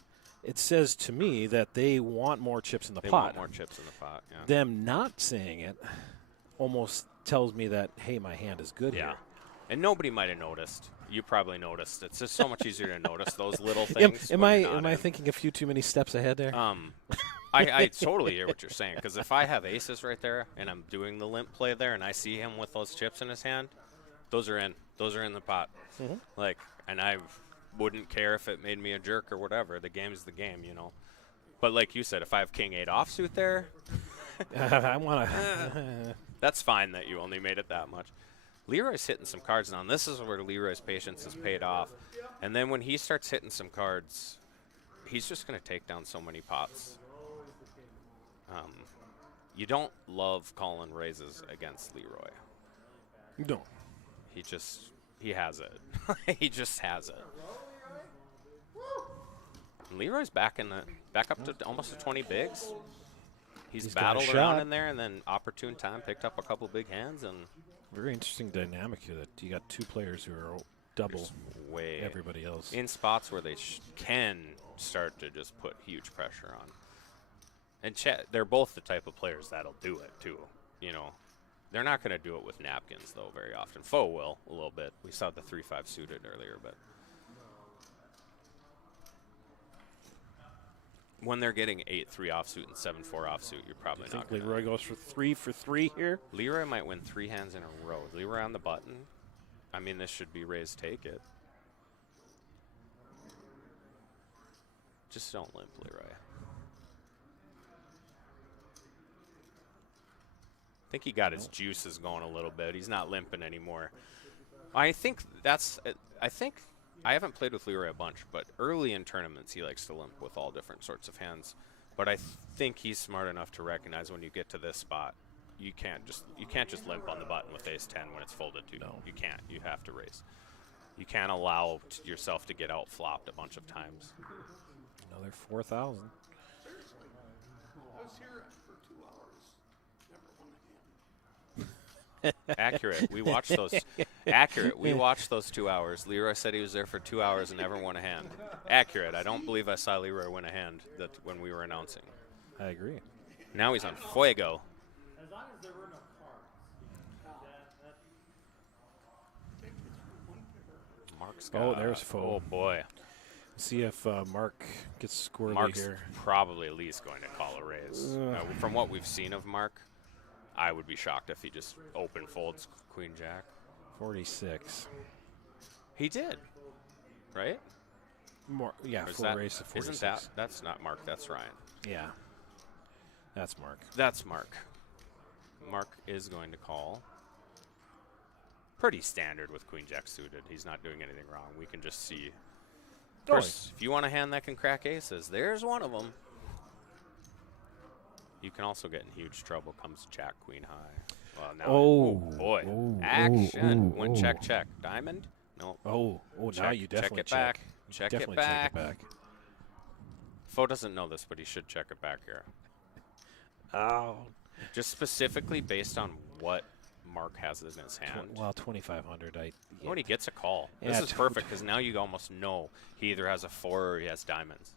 to me that they want more chips in the pot. They want more chips in the pot, yeah. Them not saying it almost tells me that, hey, my hand is good here. And nobody might have noticed. You probably noticed. It's just so much easier to notice those little Am, things. am when I you're not am I in. thinking a few too many steps ahead there? I totally hear what you're saying, because if I have aces right there and I'm doing the limp play there and I see him with those chips in his hand, those are in. Those are in the pot. Like, and I wouldn't care if it made me a jerk or whatever. The game's the game, you know. But like you said, if I have king 8 offsuit there, I want to. that's fine that you only made it that much. Leroy's hitting some cards now, and this is where Leroy's patience is paid off. And then when he starts hitting some cards, he's just going to take down so many pots. You don't love calling raises against Leroy. No. He has it. He just has it. And Leroy's back up to almost to 20 bigs. He's got a battled shot. around in there, and then opportune time picked up a couple big hands, and Very interesting dynamic here that you got two players who are double way everybody else. in spots where they can start to just put huge pressure on. And they're both the type of players that'll do it too. You know, they're not going to do it with napkins though very often. Foe will a little bit. We saw the 3-5 suited earlier, but when they're getting 8-3 offsuit and 7-4 offsuit, you're probably I think not going to. Leroy goes for 3 here. Leroy might win 3 hands in a row. Leroy on the button. I mean, this should be raise take it. Just don't limp, Leroy. I think he got his juices going a little bit. He's not limping anymore. I think I haven't played with Leroy a bunch, but early in tournaments he likes to limp with all different sorts of hands. But I think he's smart enough to recognize when you get to this spot, you can't just limp on the button with ace 10 when it's folded to. No. You can't. You have to raise. You can't allow yourself to get out flopped a bunch of times. Another 4,000. Accurate. We watched those. Accurate. We watched those 2 hours. Leroy said he was there for 2 hours and never won a hand. Accurate. I don't believe I saw Leroy win a hand when we were announcing. I agree. Now he's on fuego. As long as there were no cards. Mark's Oh, got. there's foe. Oh boy. See if Mark gets squirrely Mark's here. probably at least going to call a raise. From what we've seen of Mark, I would be shocked if he just open folds Queen Jack. 46. He did, right? More, yeah, Or is full that, race of 46. isn't that's not Mark, that's Ryan. Yeah. That's Mark. That's Mark. Mark is going to call. Pretty standard with Queen Jack suited. He's not doing anything wrong. We can just see. Of course, if you want a hand that can crack aces, there's one of them. You can also get in huge trouble comes Jack Queen high. Well, now, Oh, boy, oh, action! oh, Went oh. check check. Diamond? No. Oh, now Check- you check definitely it back. Check it definitely back. check it back. Foe doesn't know this, but he should check it back here. Oh. Just specifically based on what Mark has in his hand. Well, 2,500. When he gets a call, Yeah, this is perfect because now you almost know he either has a 4 or he has diamonds.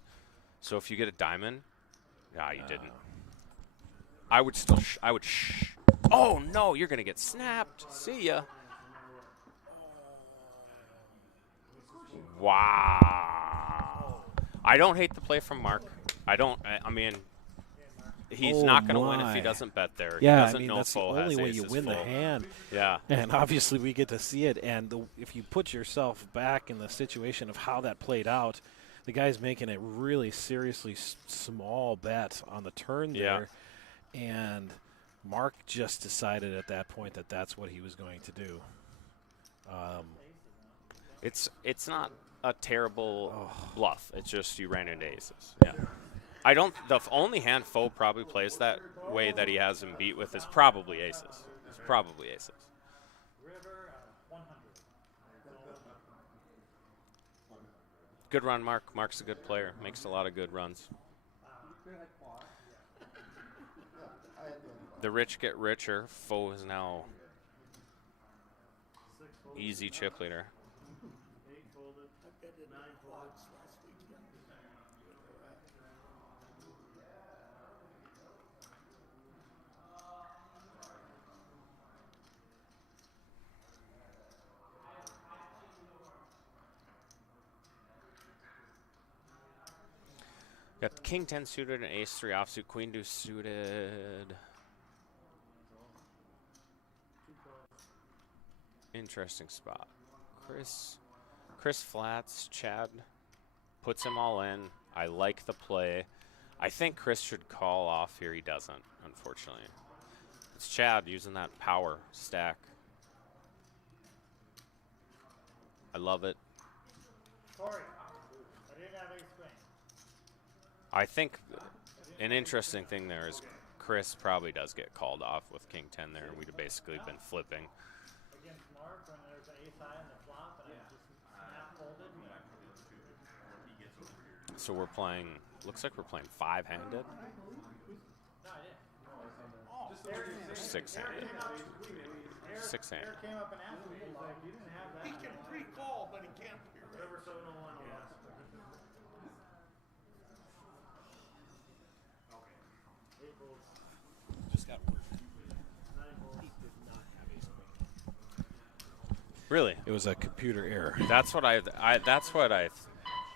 So if you get a diamond, you didn't. I would still. Oh no, you're gonna get snapped. See ya. Wow. I don't hate the play from Mark. I don't. I mean, he's Oh not gonna win if he my. doesn't bet there. Yeah, he I doesn't mean, know that's the Foe only has way you aces win the full. hand. Yeah. And obviously we get to see it. And if you put yourself back in the situation of how that played out, the guy's making a really seriously small bet on the turn Yeah. there. And Mark just decided at that point that that's what he was going to do. It's not a terrible bluff. It's just you ran into aces. Yeah. I don't. The only hand Foe probably plays that way that he has him beat with is probably aces. It's probably aces. River, 100. Good run, Mark. Mark's a good player. Makes a lot of good runs. The rich get richer. Foe is now easy chip leader. 8 folded. 9 folded. Got king 10 suited and ace 3 offsuit, queen deuce suited. Interesting spot. Chris flats, Chad puts him all in. I like the play. I think Chris should call off here. He doesn't, unfortunately. It's Chad using that power stack. I love it. Sorry, I didn't have ace queen. I think an interesting thing there is Chris probably does get called off with king 10 there, and we'd have basically been flipping. Against Mark, when there's an ace high in the flop, and I just snap folded. So we're playing, looks like we're playing 5-handed No, I didn't. or 6-handed. 6-handed. Eric came up and asked me, he's like, you didn't have that. He can pre-call, but he can't pre-raise. River 701 will ask. Eight folds, Just got word. 9 folds. Really? It was a computer error. That's what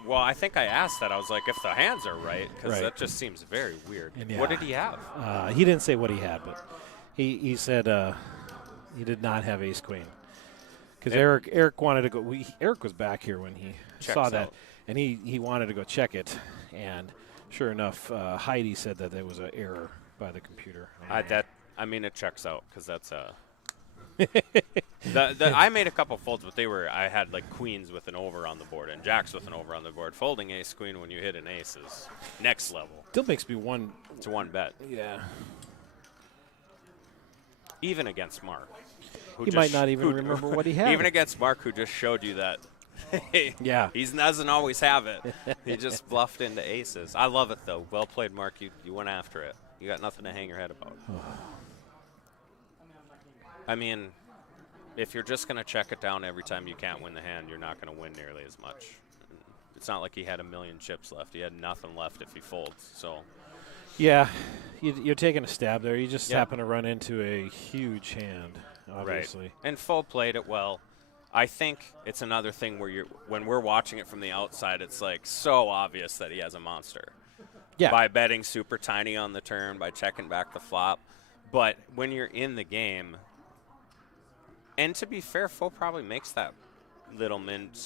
well, I think I asked that. I was like, if the hands are right, because Right. that just seems very weird. And What yeah. did he have? He didn't say what he had, but he said he did not have ace queen. Because Eric wanted to go. Eric was back here when he saw Checks that, out. and he wanted to go check it. And sure enough, Heidi said that there was an error by the computer. I mean, it checks out because that's a. I made a couple folds, but I had like queens with an over on the board and jacks with an over on the board. Folding ace queen when you hit an ace is next level. Still makes me one. It's one bet, Yeah. even against Mark. who He just might not even who- remember what he had. Even against Mark, who just showed you that. Yeah. He doesn't always have it. He just bluffed into aces. I love it, though. Well played, Mark. You went after it. You got nothing to hang your head about. I mean, if you're just going to check it down every time you can't win the hand, you're not going to win nearly as much. It's not like he had a million chips left. He had nothing left if he folds. So Yeah, you're taking a stab there. You just Yeah. happen to run into a huge hand, obviously. Right. And Fo played it well. I think it's another thing where when we're watching it from the outside, it's like so obvious that he has a monster. Yeah. By betting super tiny on the turn, by checking back the flop. But when you're in the game, and to be fair, Fo probably makes that little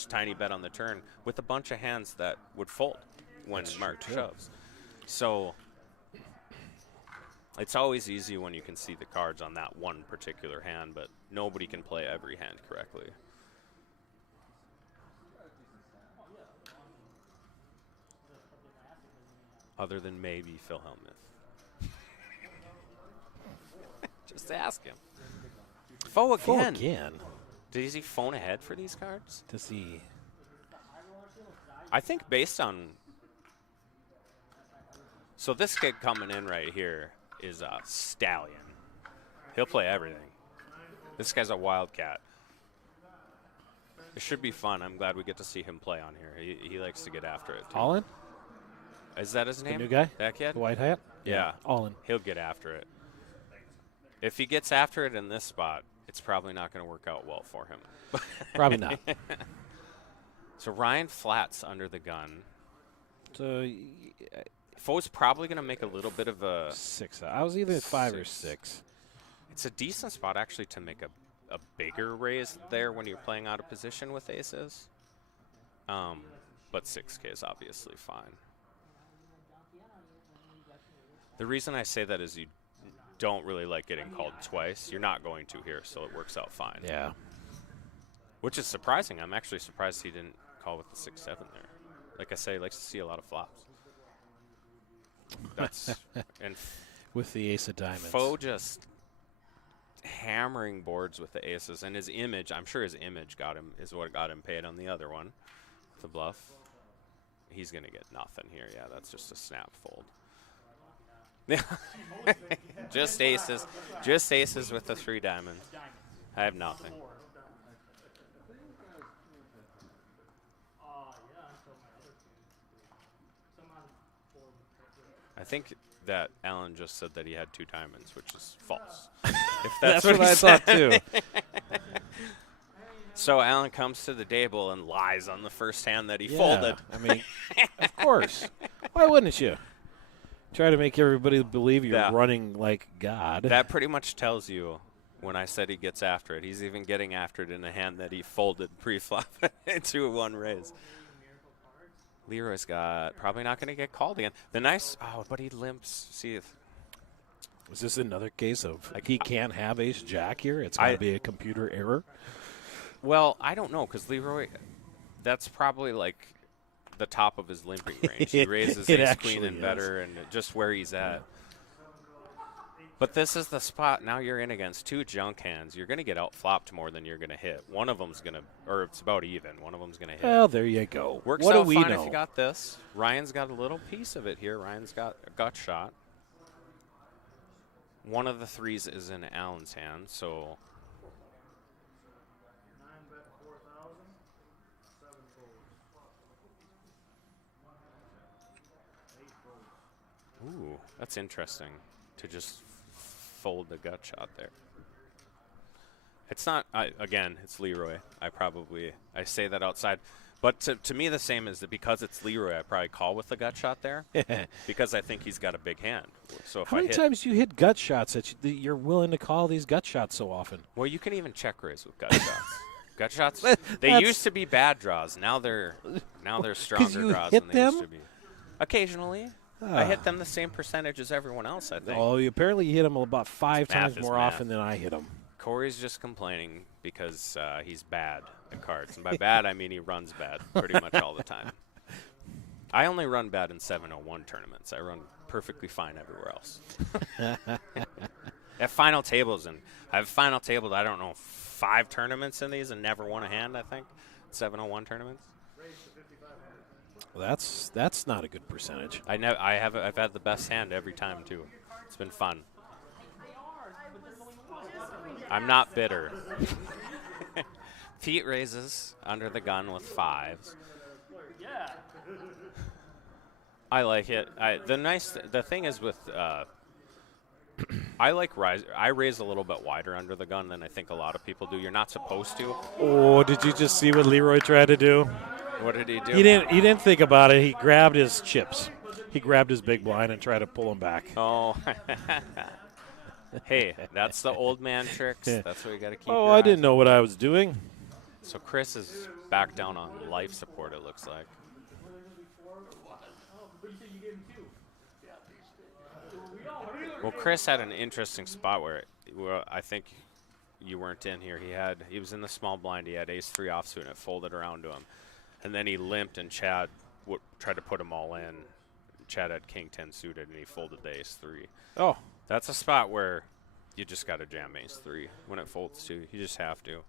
tiny bet on the turn with a bunch of hands that would fold when Mark shoves. So it's always easy when you can see the cards on that one particular hand, but nobody can play every hand correctly. Other than maybe Phil Hellmuth. Just ask him. Fo again. Four again. Does he phone ahead for these cards? Does he? I think based on. So this kid coming in right here is a stallion. He'll play everything. This guy's a wildcat. It should be fun. I'm glad we get to see him play on here. He likes to get after it, too. All in? Is that his The name? new guy? That kid? The white hat? Yeah. All in. He'll get after it. If he gets after it in this spot, it's probably not going to work out well for him. Probably not. So Ryan flats under the gun. So Fo's probably going to make a little bit of a. 6. I was either 5 or 6. 6. It's a decent spot actually to make a bigger raise there when you're playing out of position with aces. But 6K is obviously fine. The reason I say that is you don't really like getting called twice. You're not going to here, so it works out fine. Yeah. Which is surprising. I'm actually surprised he didn't call with the 6-7 there. Like I say, he likes to see a lot of flops. That's and With the ace of diamonds. Fo just hammering boards with the aces, and his image, I'm sure his image is what got him paid on the other one. The bluff. He's going to get nothing here. Yeah, that's just a snap fold. Just aces. Just aces with the 3 diamonds. I have nothing. I think that Alan just said that he had 2 diamonds, which is false. If That's what what he I thought said. too. So Alan comes to the table and lies on the first hand that he Yeah, folded. I mean, of course. Why wouldn't you? Try to make everybody believe you're Yeah. running like God. That pretty much tells you when I said he gets after it. He's even getting after it in a hand that he folded pre-flop into a one raise. Leroy's got probably not going to get called again. The nice, but he limps. See if Is this another case of he can't have ace jack here? It's got to be a computer error. well, I don't know because Leroy, that's probably like the top of his limping range. He raises It ace actually queen and is. better, and just where he's at. But this is the spot. Now you're in against two junk hands. You're going to get out-flopped more than you're going to hit. One of them's going to, or it's about even. One of them's going to hit. Well, there you go. Works what out do we fine know? if you got this. Ryan's got a little piece of it here. Ryan's got a gut shot. One of the threes is in Allen's hand, so 9-bet 4,000. 7 folds. 8 folds. ooh, that's interesting to just fold the gut shot there. It's not, again, it's Leroy. I say that outside. But to me, the same is that because it's Leroy, I probably call with the gut shot there because I think he's got a big hand. So if How I many hit, times you hit gut shots that you're willing to call these gut shots so often? well, you can even check raise with gut shots. Gut shots, they That's- used to be bad draws. Now they're stronger you draws hit than they used them? to be. Occasionally. I hit them the same percentage as everyone else, I think. Oh, apparently you hit them about 5 Math times is more math. often than I hit them. Corey's just complaining because he's bad at cards. And by bad, I mean he runs bad pretty much all the time. I only run bad in 701 tournaments. I run perfectly fine everywhere else. At final tables, and I have final tabled, I don't know, 5 tournaments in these and never won a hand, I think. 701 tournaments. Well, that's not a good percentage. I've had the best hand every time too. It's been fun. I'm not bitter. Pete raises under the gun with 5s. I like it. The thing is with I like rise. I raise a little bit wider under the gun than I think a lot of people do. You're not supposed to. Oh, did you just see what Leroy tried to do? What did he do? He didn't think about it. He grabbed his chips. He grabbed his big blind and tried to pull him back. Oh. Hey, that's the old man tricks. That's what you got to keep. Oh, your I eyes didn't know what I was doing. So Chris is back down on life support, it looks like. Well, Chris had an interesting spot where I think you weren't in here. He was in the small blind. He had ace-3 offsuit, and it folded around to him. And then he limped, and Chad tried to put him all in. Chad had king-10 suited, and he folded the ace-3. Oh, That's a spot where you just got to jam ace-3 when it folds to. You just have to.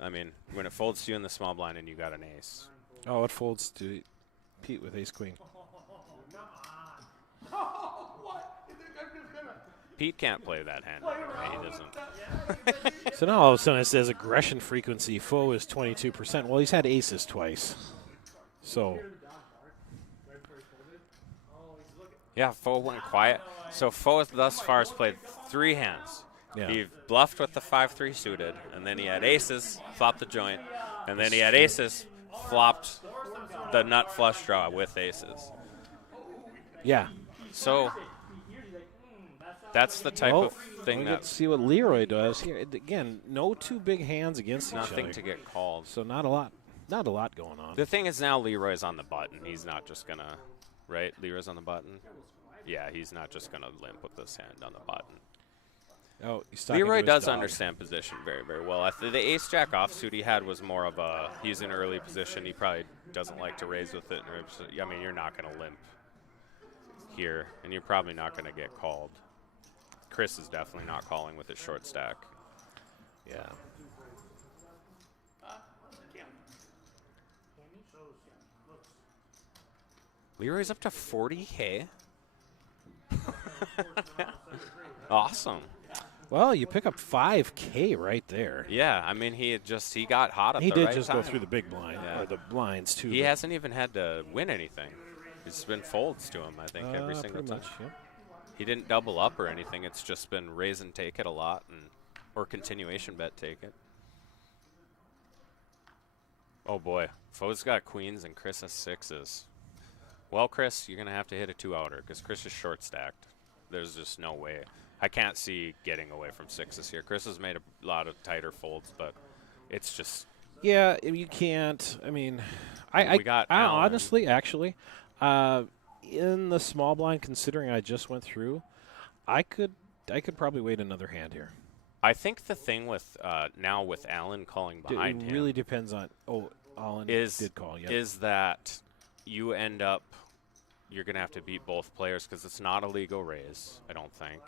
I mean, when it folds to you in the small blind and you got an ace. it folds to Pete with ace queen. What? You think I'm just gonna? Pete can't play that hand. He doesn't. So now all of a sudden it says aggression frequency foe is 22%. Well, he's had aces twice. So Yeah, Foe went quiet. So Foe thus far has played 3 hands. Yeah. He bluffed with the 5-3 suited, and then he had aces, flopped the joint, and then he had aces, flopped the nut flush draw with aces. yeah. So that's the type of thing Let's that see what Leroy does here. Again, no 2 big hands against each nothing other. to get called. So not a lot going on. The thing is now Leroy's on the button. He's not just going to, right? Leroy's on the button. Yeah, he's not just going to limp with this hand on the button. Oh, he's talking to Leroy his does dog. understand position very, very well. The ace-jack offsuit he had was more of he's in early position. He probably doesn't like to raise with it. I mean, you're not going to limp here, and you're probably not going to get called. Chris is definitely not calling with his short stack. Yeah. Leroy's up to 40K. Awesome. Well, you pick up 5K right there. Yeah, I mean, he got hot at He the did right just time. go through the big blind, Yeah. or the blinds too. He but- hasn't even had to win anything. It's been folds to him, I think, every single pretty time. much, yeah. He didn't double up or anything. It's just been raise and take it a lot, or continuation bet take it. Oh boy, Foe's got queens and Chris has 6s. Well, Chris, you're going to have to hit a 2-outer because Chris is short stacked. There's just no way. I can't see getting away from 6s here. Chris has made a lot of tighter folds, but it's just Yeah, you can't. I mean, We got Allen. honestly, actually, in the small blind, considering I just went through, I could probably wait another hand here. I think the thing with now with Allen calling behind It really depends on. Oh, Allen did call. Yeah. is that you end up you're going to have to beat both players because it's not a legal raise, I don't think.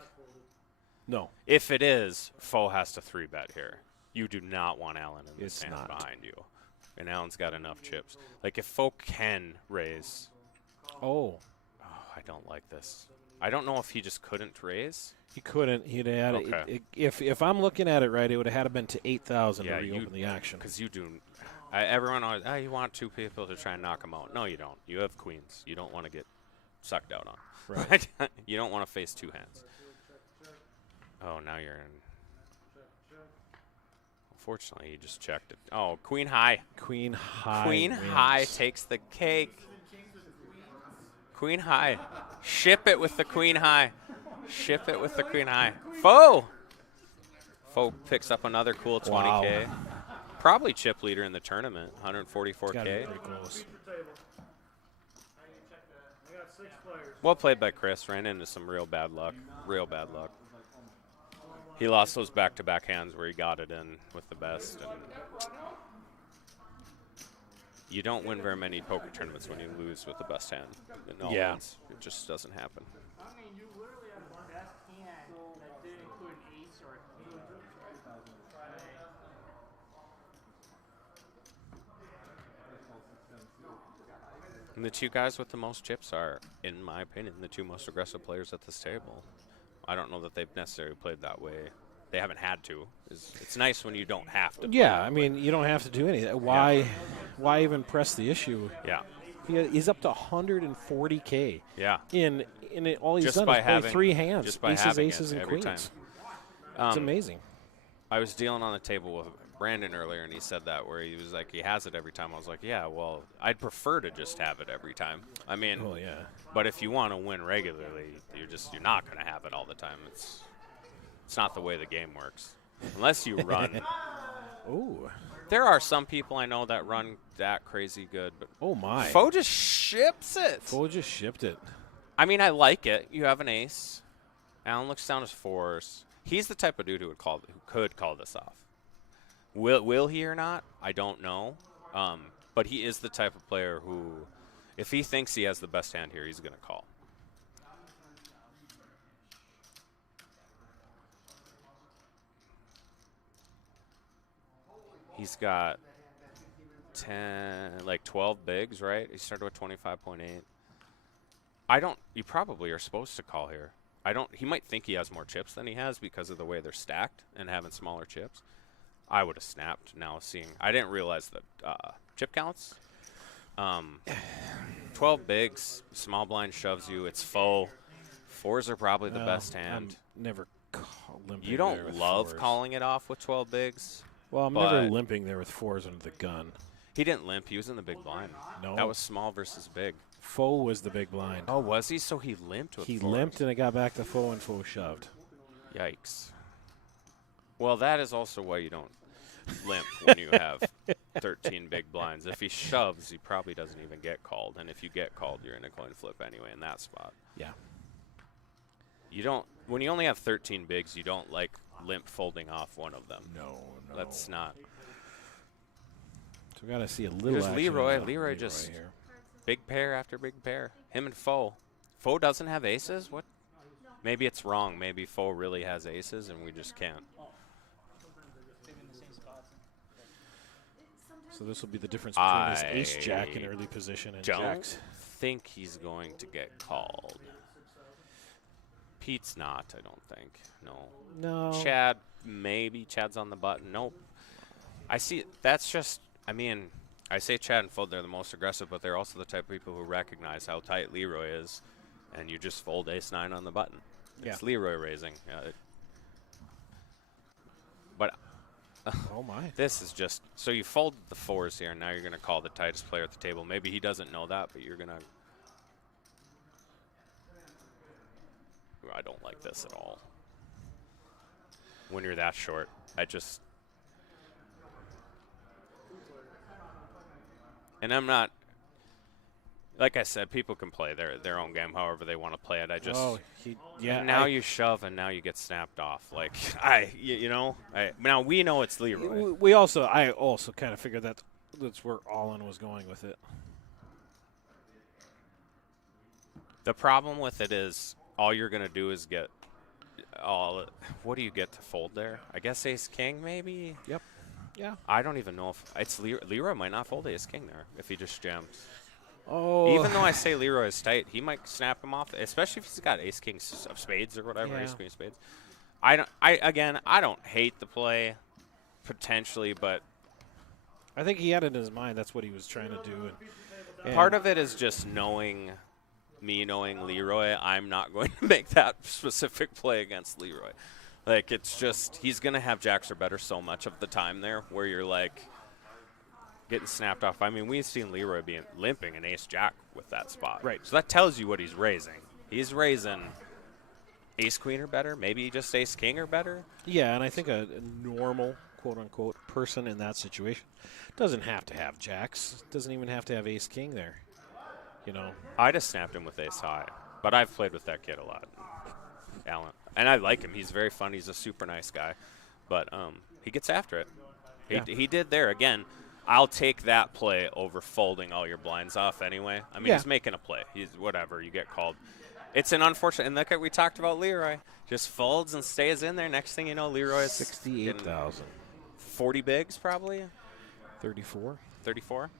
No, If it is, Foe has to 3-bet here. You do not want Allen in this It's hand not. behind you. And Allen's got enough chips. Like, if Foe can raise, oh, I don't like this. I don't know if he just couldn't raise. he couldn't. He'd had Okay. if I'm looking at it right, it would have had to been to 8,000 Yeah, to you- reopen the action. Because you do. Everyone always, you want 2 people to try and knock him out. No, you don't. You have queens. You don't want to get sucked out on. Right. You don't want to face 2 hands. Oh, now you're in. Unfortunately, he just checked it. Oh, queen high. Queen high. Queen wins. high takes the cake. Queen high. Ship it with the queen high. Ship it with the queen high. Foe. Foe picks up another cool 20K. Probably chip leader in the tournament, It's gotta be 144K. pretty close. We got 6 players. Well played by Chris. Ran into some real bad luck. Real bad luck. He lost those back-to-back hands where he got it in with the best. And you don't win very many poker tournaments when you lose with the best hand. In all Yeah. hands. It just doesn't happen. I mean, you literally have one best hand that didn't include an ace or a king. And the 2 guys with the most chips are, in my opinion, the 2 most aggressive players at this table. I don't know that they've necessarily played that way. They haven't had to. It's nice when you don't have to. Yeah, I mean, you don't have to do anything. Why even press the issue? Yeah. He's up to 140K. Yeah. In it, all he's Just done by is play having 3 hands, just by aces, having aces, it and every queens. time. It's amazing. I was dealing on the table with Brandon earlier, and he said that where he was like, he has it every time. I was like, yeah, well, I'd prefer to just have it every time. I mean, Oh yeah. but if you want to win regularly, you're not going to have it all the time. It's not the way the game works, unless you run. Oh. There are some people I know that run that crazy good, but Oh my. Foe just ships it. Foe just shipped it. I mean, I like it. You have an ace. Allen looks down his 4s. He's the type of dude who could call this off. Will he or not? I don't know. But he is the type of player who, if he thinks he has the best hand here, he's going to call. He's got 12 bigs, right? He started with 25.8. You probably are supposed to call here. He might think he has more chips than he has because of the way they're stacked and having smaller chips. I would have snapped now seeing. I didn't realize the chip counts. 12 bigs, small blind shoves you. It's Foe. 4s are probably the best hand. I'm never limping. You there don't with love 4s. calling it off with 12 bigs. Well, I'm but- never limping there with 4s under the gun. He didn't limp. He was in the big blind. No. That was small versus big. Foe was the big blind. Oh, was he? So he limped with He 4s. limped and it got back to Foe and Foe shoved. Yikes. Well, that is also why you don't limp when you have 13 big blinds. If he shoves, he probably doesn't even get called. And if you get called, you're in a coin flip anyway in that spot. Yeah. You don't. When you only have 13 bigs, you don't like limp folding off one of them. No. That's not. So we got to see a little Here's action Leroy. on Leroy just here. big pair after big pair. Him and Foe. Foe doesn't have aces? What? Maybe it's wrong. Maybe Foe really has aces and we just can't. So this will be the difference between this ace jack in I early position and Don't jacks. think he's going to get called. Pete's not, I don't think. No. No. Chad, maybe. Chad's on the button. Nope. I see. That's just, I mean, I say Chad and Fold, they're the most aggressive, but they're also the type of people who recognize how tight Leroy is, and you just fold ace-9 on the button. It's Yeah. Leroy raising. But Oh my. this is just, so you fold the 4s here, and now you're going to call the tightest player at the table. Maybe he doesn't know that, but you're going to I don't like this at all. When you're that short, and I'm not, like I said, people can play their own game however they want to play it. And now you shove and now you get snapped off. Like now we know it's Leroy. I also kind of figured that's where Allen was going with it. The problem with it is all you're gonna do is get what do you get to fold there? I guess ace king maybe. Yep. Yeah. I don't even know if it's Leroy might not fold ace king there if he just jams. Oh. Even though I say Leroy is tight, he might snap him off, especially if he's got ace king of spades or whatever, ace queen of spades. I don't hate the play potentially, but I think he had it in his mind. That's what he was trying to do. And part of it is just knowing Leroy, I'm not going to make that specific play against Leroy. Like, it's just, he's going to have jacks or better so much of the time there where you're like getting snapped off. I mean, we've seen Leroy limping an ace jack with that spot. Right. So that tells you what he's raising. He's raising ace queen or better, maybe just ace king or better. Yeah, and I think a normal, quote unquote, person in that situation doesn't have to have jacks, doesn't even have to have ace king there. You know, I just snapped him with ace high, but I've played with that kid a lot, Alan, and I like him. He's very fun. He's a super nice guy, but he gets after it. He did there again. I'll take that play over folding all your blinds off anyway. I mean, he's making a play. He's whatever. You get called. It's an unfortunate. And look at we talked about Leroy. Just folds and stays in there. Next thing you know, Leroy is 68,000. 40 bigs probably. 34. 34.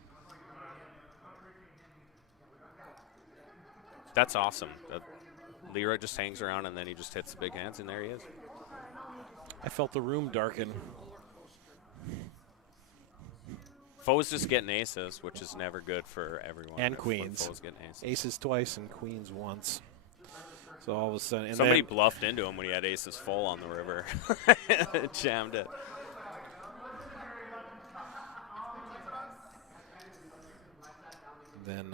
That's awesome. Leroy just hangs around and then he just hits the big hands and there he is. I felt the room darken. Foes just getting aces, which is never good for everyone. And when queens. Foes getting aces. Aces twice and queens once. So all of a sudden, and Somebody then, bluffed into him when he had aces full on the river. Jammed it. then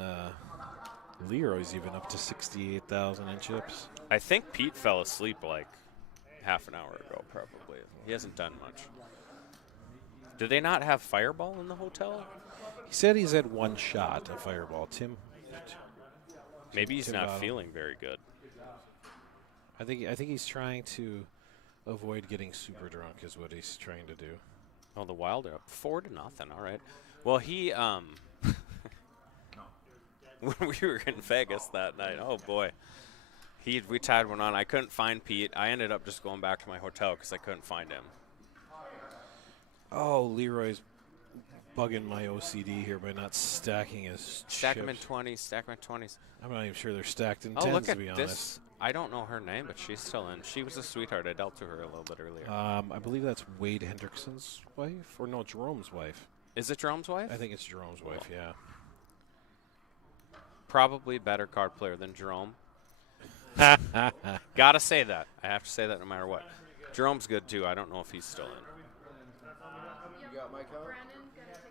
Leroy's even up to 68,000 in chips. I think Pete fell asleep like half an hour ago, probably. He hasn't done much. Do they not have Fireball in the hotel? He said he's had one shot of Fireball. Maybe he's Tim not Bottom. feeling very good. I think he's trying to avoid getting super drunk is what he's trying to do. Oh, the Wild are up 4-0. All right. Well, he when we were in Vegas that night, oh boy, we tied one on. I couldn't find Pete. I ended up just going back to my hotel because I couldn't find him. Oh, Leroy's bugging my OCD here by not stacking his Stack him in chips. 20s. Stack him in 20s. I'm not even sure they're stacked in Oh, 10s, look to at be this. honest. I don't know her name, but she's still in. She was a sweetheart. I dealt to her a little bit earlier. I believe that's Wade Hendrickson's wife, or no, Jerome's wife. Is it Jerome's wife? I think it's Jerome's wife, yeah. Probably better card player than Jerome. Gotta say that. I have to say that no matter what. Jerome's good too. I don't know if he's still in.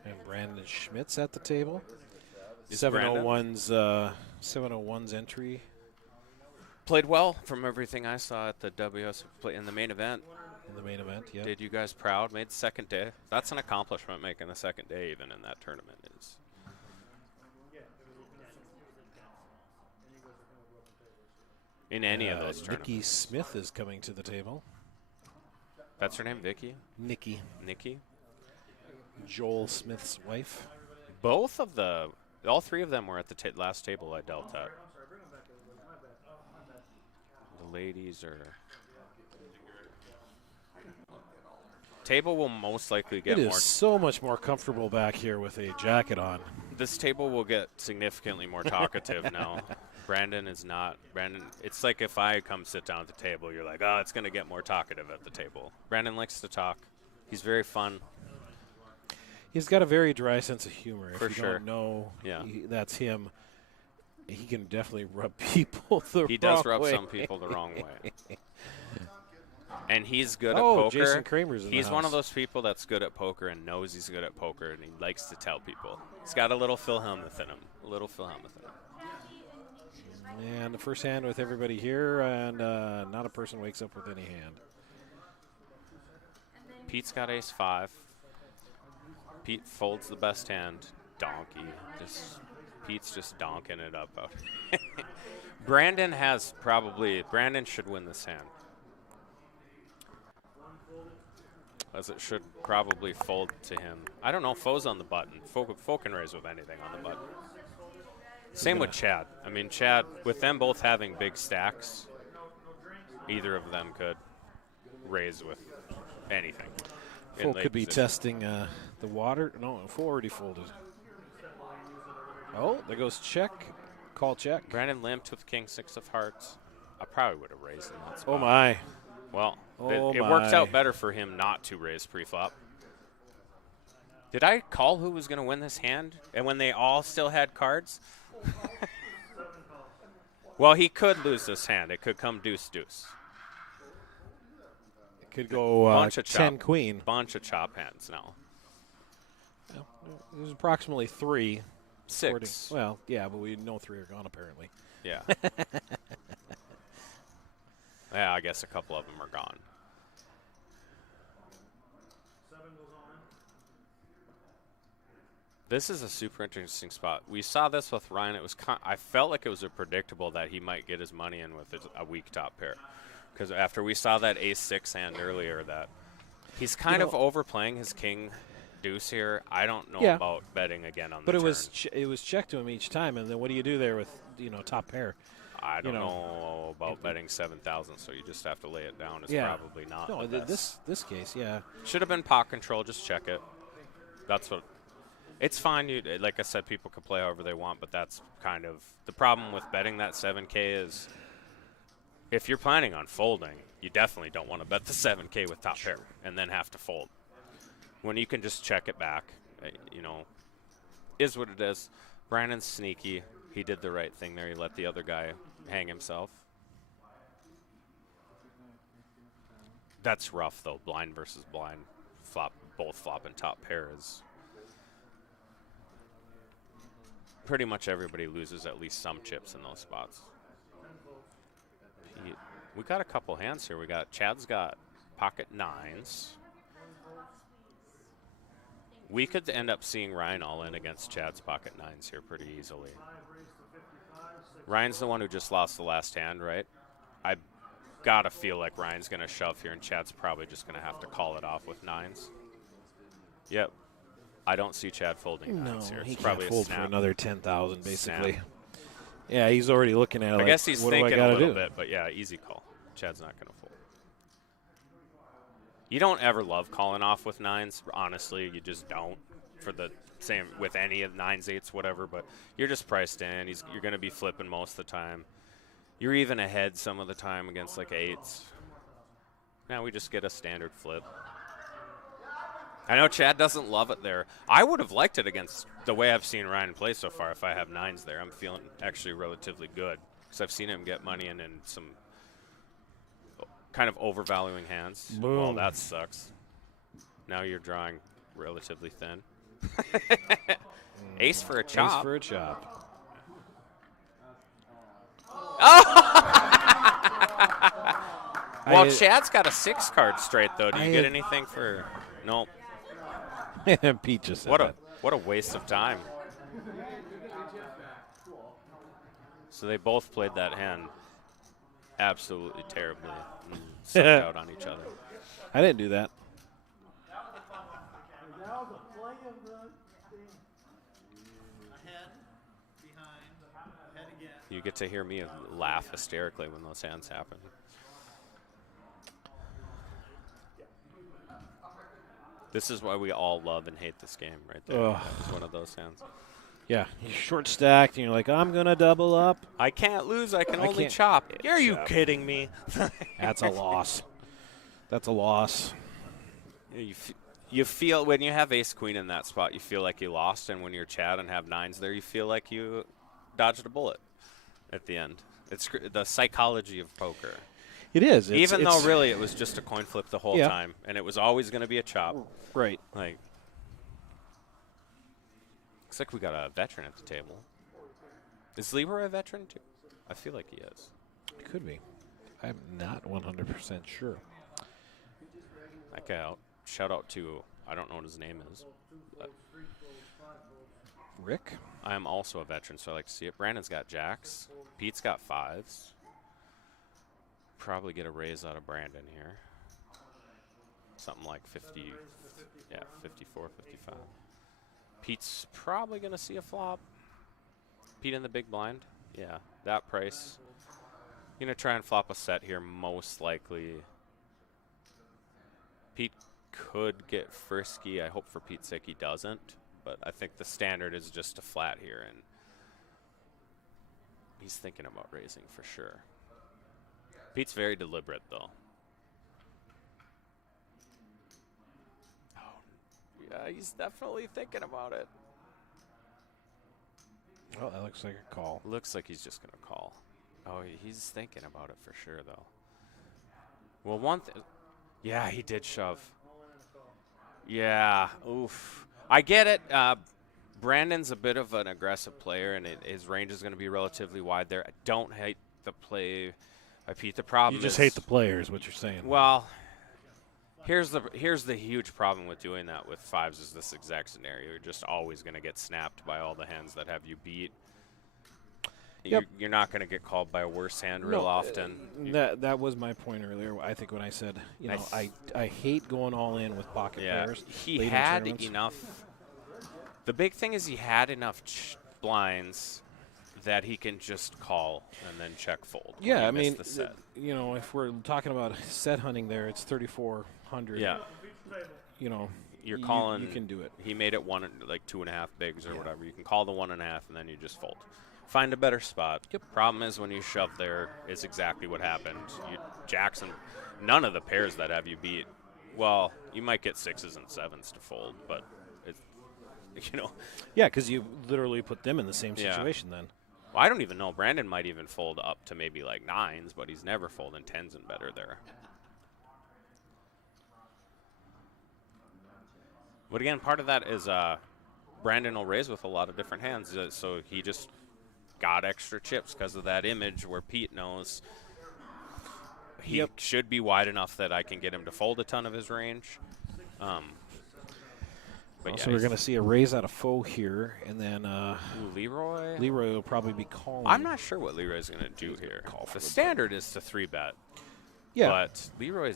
And Brandon Schmitz at the table. Is Brandon? 701's entry. Played well from everything I saw at the WS play in the main event. In the main event, yeah. Did you guys proud? Made the second day. That's an accomplishment, making the second day even in that tournament is. In any of those tournaments. Nikki Smith is coming to the table. That's her name, Vicky? Nikki. Joel Smith's wife. All three of them were at the last table I dealt at. The ladies are. Table will most likely get It more. is so much more comfortable back here with a jacket on. This table will get significantly more talkative now. Brandon is not. Brandon, it's like if I come sit down at the table, you're like, oh, it's going to get more talkative at the table. Brandon likes to talk. He's very fun. He's got a very dry sense of humor. For if you sure. don't know Yeah. that's him, he can definitely rub people the wrong way. He does rub some people the wrong way. And he's good at Oh, poker. Jason Kramer's in the He's one of house. those people that's good at poker and knows he's good at poker, and he likes to tell people. He's got a little Phil Hellmuth in him. A little Phil Hellmuth in him. And the first hand with everybody here, and not a person wakes up with any hand. Pete's got ace 5. Pete folds the best hand. Donkey. Pete's just donking it up out. Brandon should win this hand. As it should probably fold to him. I don't know. Foe's on the button. Foe can raise with anything on the button. Same with Chad. I mean, Chad, with them both having big stacks, either of them could raise with anything. Foe could be testing the water. No, Foe already folded. Oh, there goes check. Call check. Brandon limped with king 6 of hearts. I probably would have raised in that spot. Oh, my. Well, Oh it works out my. better for him not to raise pre-flop. Did I call who was going to win this hand? And when they all still had cards? Well, he could lose this hand. It could come deuce-deuce. It could go Bunch of 10 chop. queen. Bunch of chop hands now. There's approximately 3. 6. Well, yeah, but we know 3 are gone apparently. Yeah. Yeah, I guess a couple of them are gone. This is a super interesting spot. We saw this with Ryan. It was I felt like it was predictable that he might get his money in with a weak top pair, because after we saw that ace 6 hand earlier, that he's kind of overplaying his king deuce here. I don't know about betting again on the turn. But it was checked to him each time, and then what do you do there with top pair? I don't know about betting 7,000, so you just have to lay it down. It's probably not. No, the best. this case, yeah. Should have been pot control. Just check it. That's what. It's fine. Like I said, people can play however they want, but that's kind of the problem with betting that 7K is if you're planning on folding, you definitely don't want to bet the 7K with top pair and then have to fold. When you can just check it back, is what it is. Brandon's sneaky. He did the right thing there. He let the other guy hang himself. That's rough, though. Blind versus blind. Both flop and top pair is. Pretty much everybody loses at least some chips in those spots. We got a couple hands here. Chad's got pocket 9s. We could end up seeing Ryan all in against Chad's pocket 9s here pretty easily. Ryan's the one who just lost the last hand, right? I gotta feel like Ryan's gonna shove here, and Chad's probably just gonna have to call it off with 9s. Yep. I don't see Chad folding 9s here. He It's can't probably fold a snap. for another 10,000 basically. Snap. Yeah, he's already looking at it. I guess he's what do I thinking a gotta little do? bit, but yeah, easy call. Chad's not gonna fold. You don't ever love calling off with 9s. Honestly, you just don't. For the same with any of 9s, 8s, whatever. But you're just priced in. You're going to be flipping most of the time. You're even ahead some of the time against like 8s. Now we just get a standard flip. I know Chad doesn't love it there. I would have liked it against the way I've seen Ryan play so far. If I have 9s there, I'm feeling actually relatively good because I've seen him get money in some kind of overvaluing hands. Boom. Well, that sucks. Now you're drawing relatively thin. Ace for a chop. Ace for a chop. Well, Chad's got a 6 card straight though. Do you get anything for? Nope. Pete just said What a waste of time. So they both played that hand absolutely terribly and sucked out on each other. I didn't do that. That was a play of the thing. Ahead, behind, ahead again. You get to hear me laugh hysterically when those hands happen. This is why we all love and hate this game right there. Ugh. It's one of those hands. Yeah, you're short stacked, and you're like, I'm going to double up. I can't lose. I can I only can't- chop. Yeah, Are you chop. kidding me? That's a loss. That's a loss. You feel when you have ace queen in that spot, you feel like you lost, and when you're Chad and have 9s there, you feel like you dodged a bullet at the end. It's the psychology of poker. It is. Even though really it was just a coin flip the whole Yeah. time, and it was always going to be a chop. Right. Like, looks like we got a veteran at the table. Is Leroy a veteran too? I feel like he is. It could be. I'm not 100% sure. Okay, shout out to, I don't know what his name is. Rick? I am also a veteran, so I like to see it. Brandon's got jacks. Pete's got 5s. Probably get a raise out of Brandon here. Something like 50, yeah, 54, 55. Pete's probably going to see a flop. Pete in the big blind. Yeah, that price. Going to try and flop a set here, most likely. Pete could get frisky. I hope for Pete's sake he doesn't. But I think the standard is just a flat here, and he's thinking about raising for sure. Pete's very deliberate, though. Oh, yeah, he's definitely thinking about it. Well, that looks like a call. Looks like he's just going to call. Oh, he's thinking about it for sure, though. Well, one thing. Yeah, he did shove. Yeah, oof. I get it. Brandon's a bit of an aggressive player, and his range is going to be relatively wide there. I don't hate the play by Pete. The problem You just is, hate the players, what you're saying. well, here's the huge problem with doing that with 5s is this exact scenario. You're just always going to get snapped by all the hands that have you beat. Yep. You're not going to get called by a worse hand real often. That was my point earlier. I think when I said, I hate going all in with pocket pairs. He late in had tournaments. enough. The big thing is he had enough blinds that he can just call and then check fold. when Yeah, he I missed mean, the set. if we're talking about set hunting there, it's 3,400. Yeah, You're you're calling. You can do it. He made it 2.5 bigs or whatever. You can call the 1.5 and then you just fold. Find a better spot. Yep. Problem is when you shove there is exactly what happened. Jackson, none of the pairs that have you beat. Well, you might get 6s and 7s to fold, but it's, Yeah, because you literally put them in the same Yeah. situation then. Well, I don't even know. Brandon might even fold up to maybe like 9s, but he's never folding 10s and better there. But again, part of that is Brandon will raise with a lot of different hands, so he just got extra chips because of that image where Pete knows he should be wide enough that I can get him to fold a ton of his range. But So we're going to see a raise out of Foe here, and then Leroy. Leroy will probably be calling. I'm not sure what Leroy's going to do here. The standard is to 3-bet. Yeah. But Leroy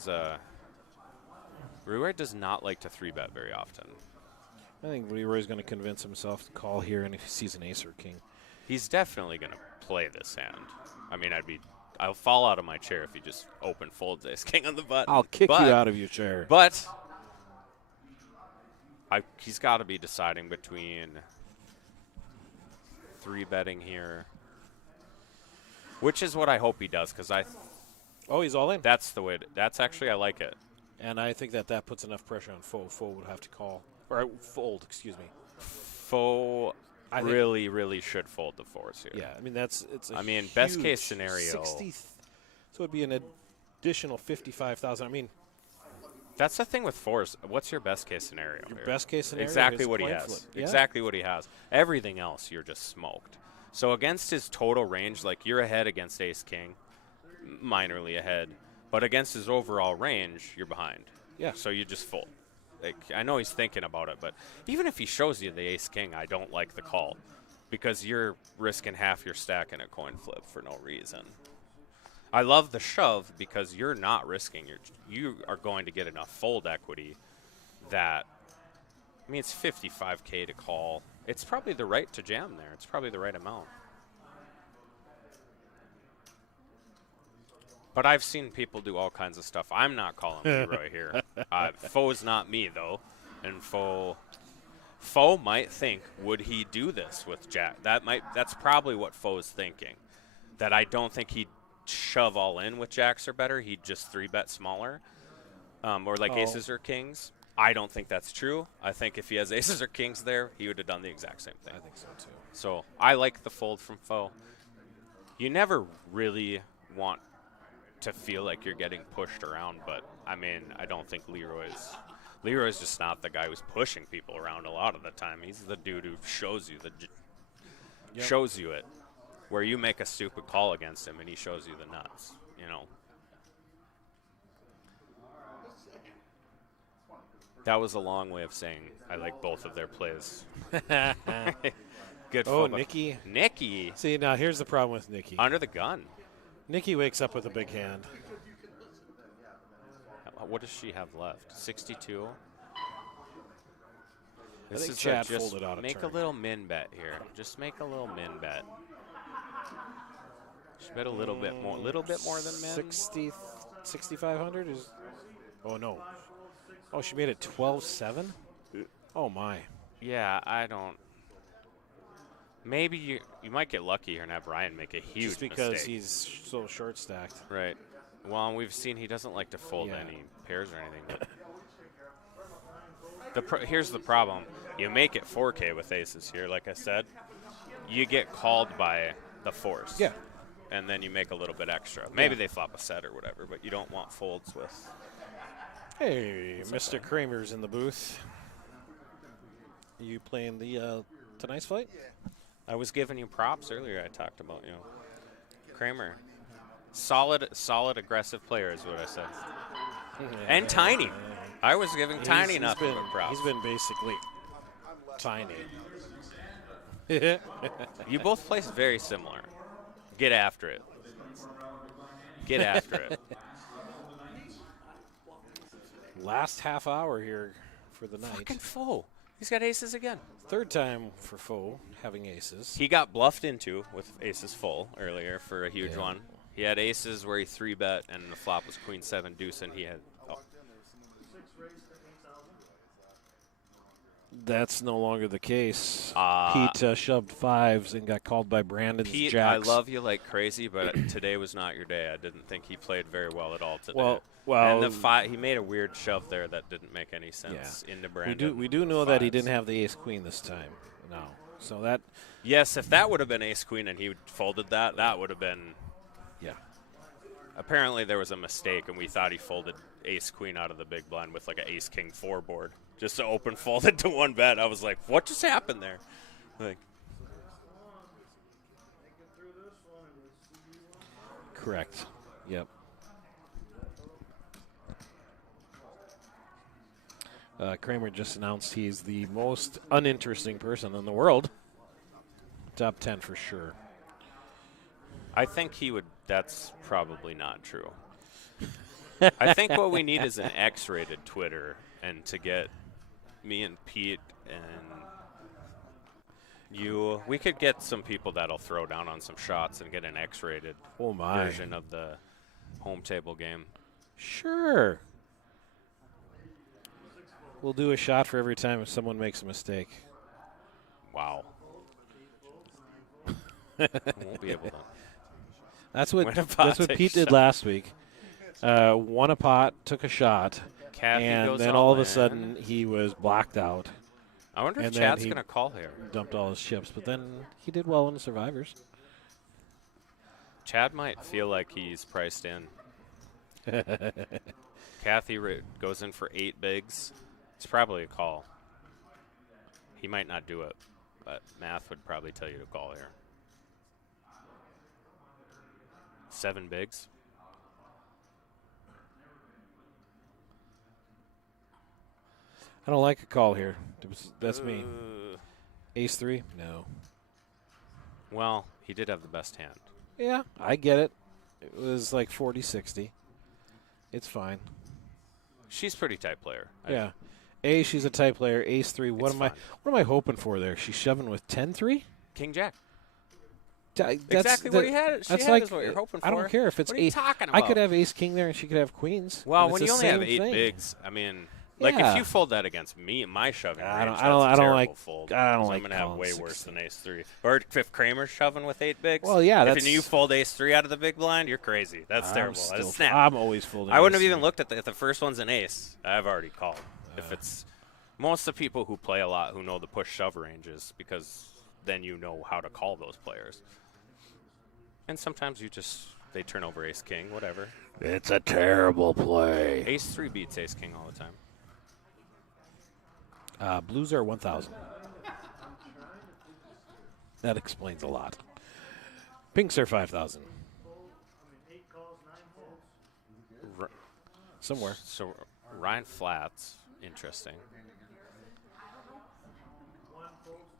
does not like to 3-bet very often. I think Leroy's going to convince himself to call here, and if he sees an ace or king. He's definitely going to play this hand. I mean, I'll fall out of my chair if he just open folds ace king on the button. I'll kick you out of your chair. But he's got to be deciding between 3-betting here, which is what I hope he does, because Oh, he's all in. that's the way. That's actually, I like it. And I think that puts enough pressure on Foe. Foe would have to call. Or fold, excuse me. Foe I think- really, really should fold the 4s here. Yeah, I mean, it's a I mean, best case huge scenario. 60, so it'd be an additional 55,000. I mean, That's the thing with 4s. What's your best case scenario? your here? best case scenario Exactly is what he coin has. flip. Yeah. Exactly what he has. Everything else, you're just smoked. So against his total range, like you're ahead against ace king, minorly ahead, but against his overall range, you're behind. Yeah. So you just fold. Like, I know he's thinking about it, but even if he shows you the ace king, I don't like the call because you're risking half your stack in a coin flip for no reason. I love the shove because you're not risking. You are going to get enough fold equity that, I mean, it's 55K to call. It's probably the right to jam there. It's probably the right amount. But I've seen people do all kinds of stuff. I'm not calling Leroy here. Foe's not me, though. And Foe might think, would he do this with Jack? That's probably what Foe's thinking. That I don't think he'd shove all in with Jacks or better. He'd just 3-bet smaller. Or like aces or kings. I don't think that's true. I think if he has aces or kings there, he would have done the exact same thing. I think so, too. So I like the fold from Foe. You never really want to feel like you're getting pushed around, but I mean, I don't think Leroy's just not the guy who's pushing people around a lot of the time. He's the dude who shows you shows you it. where you make a stupid call against him and he shows you the nuts, you know. That was a long way of saying I like both of their plays. Good Oh, football. Nicky. See, now here's the problem with Nicky. Under the gun. Nicky wakes up with a big hand. What does she have left? 62? I think Chad folded out a Make turn. a little min bet here. Just make a little min bet. Just bet a little bit more than min. 6,500 is. Oh no. Oh, she made it 12-7. Oh my. Yeah, I don't. Maybe you might get lucky here and have Ryan make a huge Just because mistake. he's so short stacked. Right. Well, and we've seen he doesn't like to fold Yeah. any pairs or anything. Here's the problem. You make it 4K with aces here, like I said. You get called by the force. Yeah. And then you make a little bit extra. Maybe they flop a set or whatever, but you don't want folds with. Hey, Mr. Kramer's in the booth. You playing the tonight's fight? I was giving you props earlier. I talked about, you know, Kramer. Solid, aggressive player is what I said. And tiny. I was giving tiny nothing but props. He's been basically tiny. You both play very similar. Get after it. Get after it. Last half hour here for the night. Fucking full. He's got aces again. Third time for Foe having aces. He got bluffed into with aces full earlier for a huge one. He had aces where he 3-bet and the flop was queen 7 deuce and he had That's no longer the case. Ah. Pete shoved fives and got called by Brandon's Pete, jacks. I love you like crazy, but today was not your day. I didn't think he played very well at all today. Well, and the he made a weird shove there that didn't make any sense into Brandon. We do know that he didn't have the ace queen this time. No, so that Yes, if that would have been ace queen and he folded that, that would have been. yeah. Apparently there was a mistake and we thought he folded ace queen out of the big blind with like an ace king 4 board just to open folded to 1 bet. I was like, what just happened there? Like. Correct. Yep. Kramer just announced he's the most uninteresting person in the world. Top 10 for sure. I think he would. That's probably not true. I think what we need is an X-rated Twitter, and to get me and Pete and you, we could get some people that'll throw down on some shots and get an X-rated version of the home table game. Sure. We'll do a shot for every time if someone makes a mistake. Wow. Won't be able to. That's what When a pot takes Pete did shot. last week. Won a pot, took a shot, Kathy and goes then all all of a in. sudden he was blacked out, I wonder if and then Chad's he- going to call here. dumped all his chips. But then he did well in the survivors. Chad might feel like he's priced in. Kathy goes in for 8 bigs. It's probably a call. He might not do it, but math would probably tell you to call here. 7 bigs. I don't like a call here. That's me. Uh, Ace 3? No. Well, he did have the best hand. Yeah, I get it. It was like 40-60. It's fine. She's a pretty tight player. Yeah. A, she's a tight player. Ace 3. What It's am I fine. What am I hoping for there? She's shoving with 10-3? King Jack. That's Exactly what he had. She That's had like is what you're hoping I don't for. care if it's What are you eight. talking I about? could have Ace King there, and she could have Queens. Well, and when it's you the only have same 8 thing. bigs, I mean, like Yeah. if you fold that against me, my shoving I don't- range, I don't- that's a I don't terrible like- fold. I don't 'cause like I'm gonna have calling way 16. worse than Ace 3. Or if Kramer's shoving with 8 bigs. Well, yeah, if that's- you fold Ace 3 out of the big blind, you're crazy. That's terrible. That's snap. I'm always folding. I wouldn't have Ace even 3. looked at if the first one's an ace. I've already called. If it's most of the people who play a lot who know the push shove ranges, because then you know how to call those players. And sometimes they turn over Ace King, whatever. It's a terrible play. Ace 3 beats Ace King all the time. Blues are 1,000. That explains a lot. Pinks are 5,000 8 calls, 9 folds. R- somewhere. so Ryan Flats, interesting.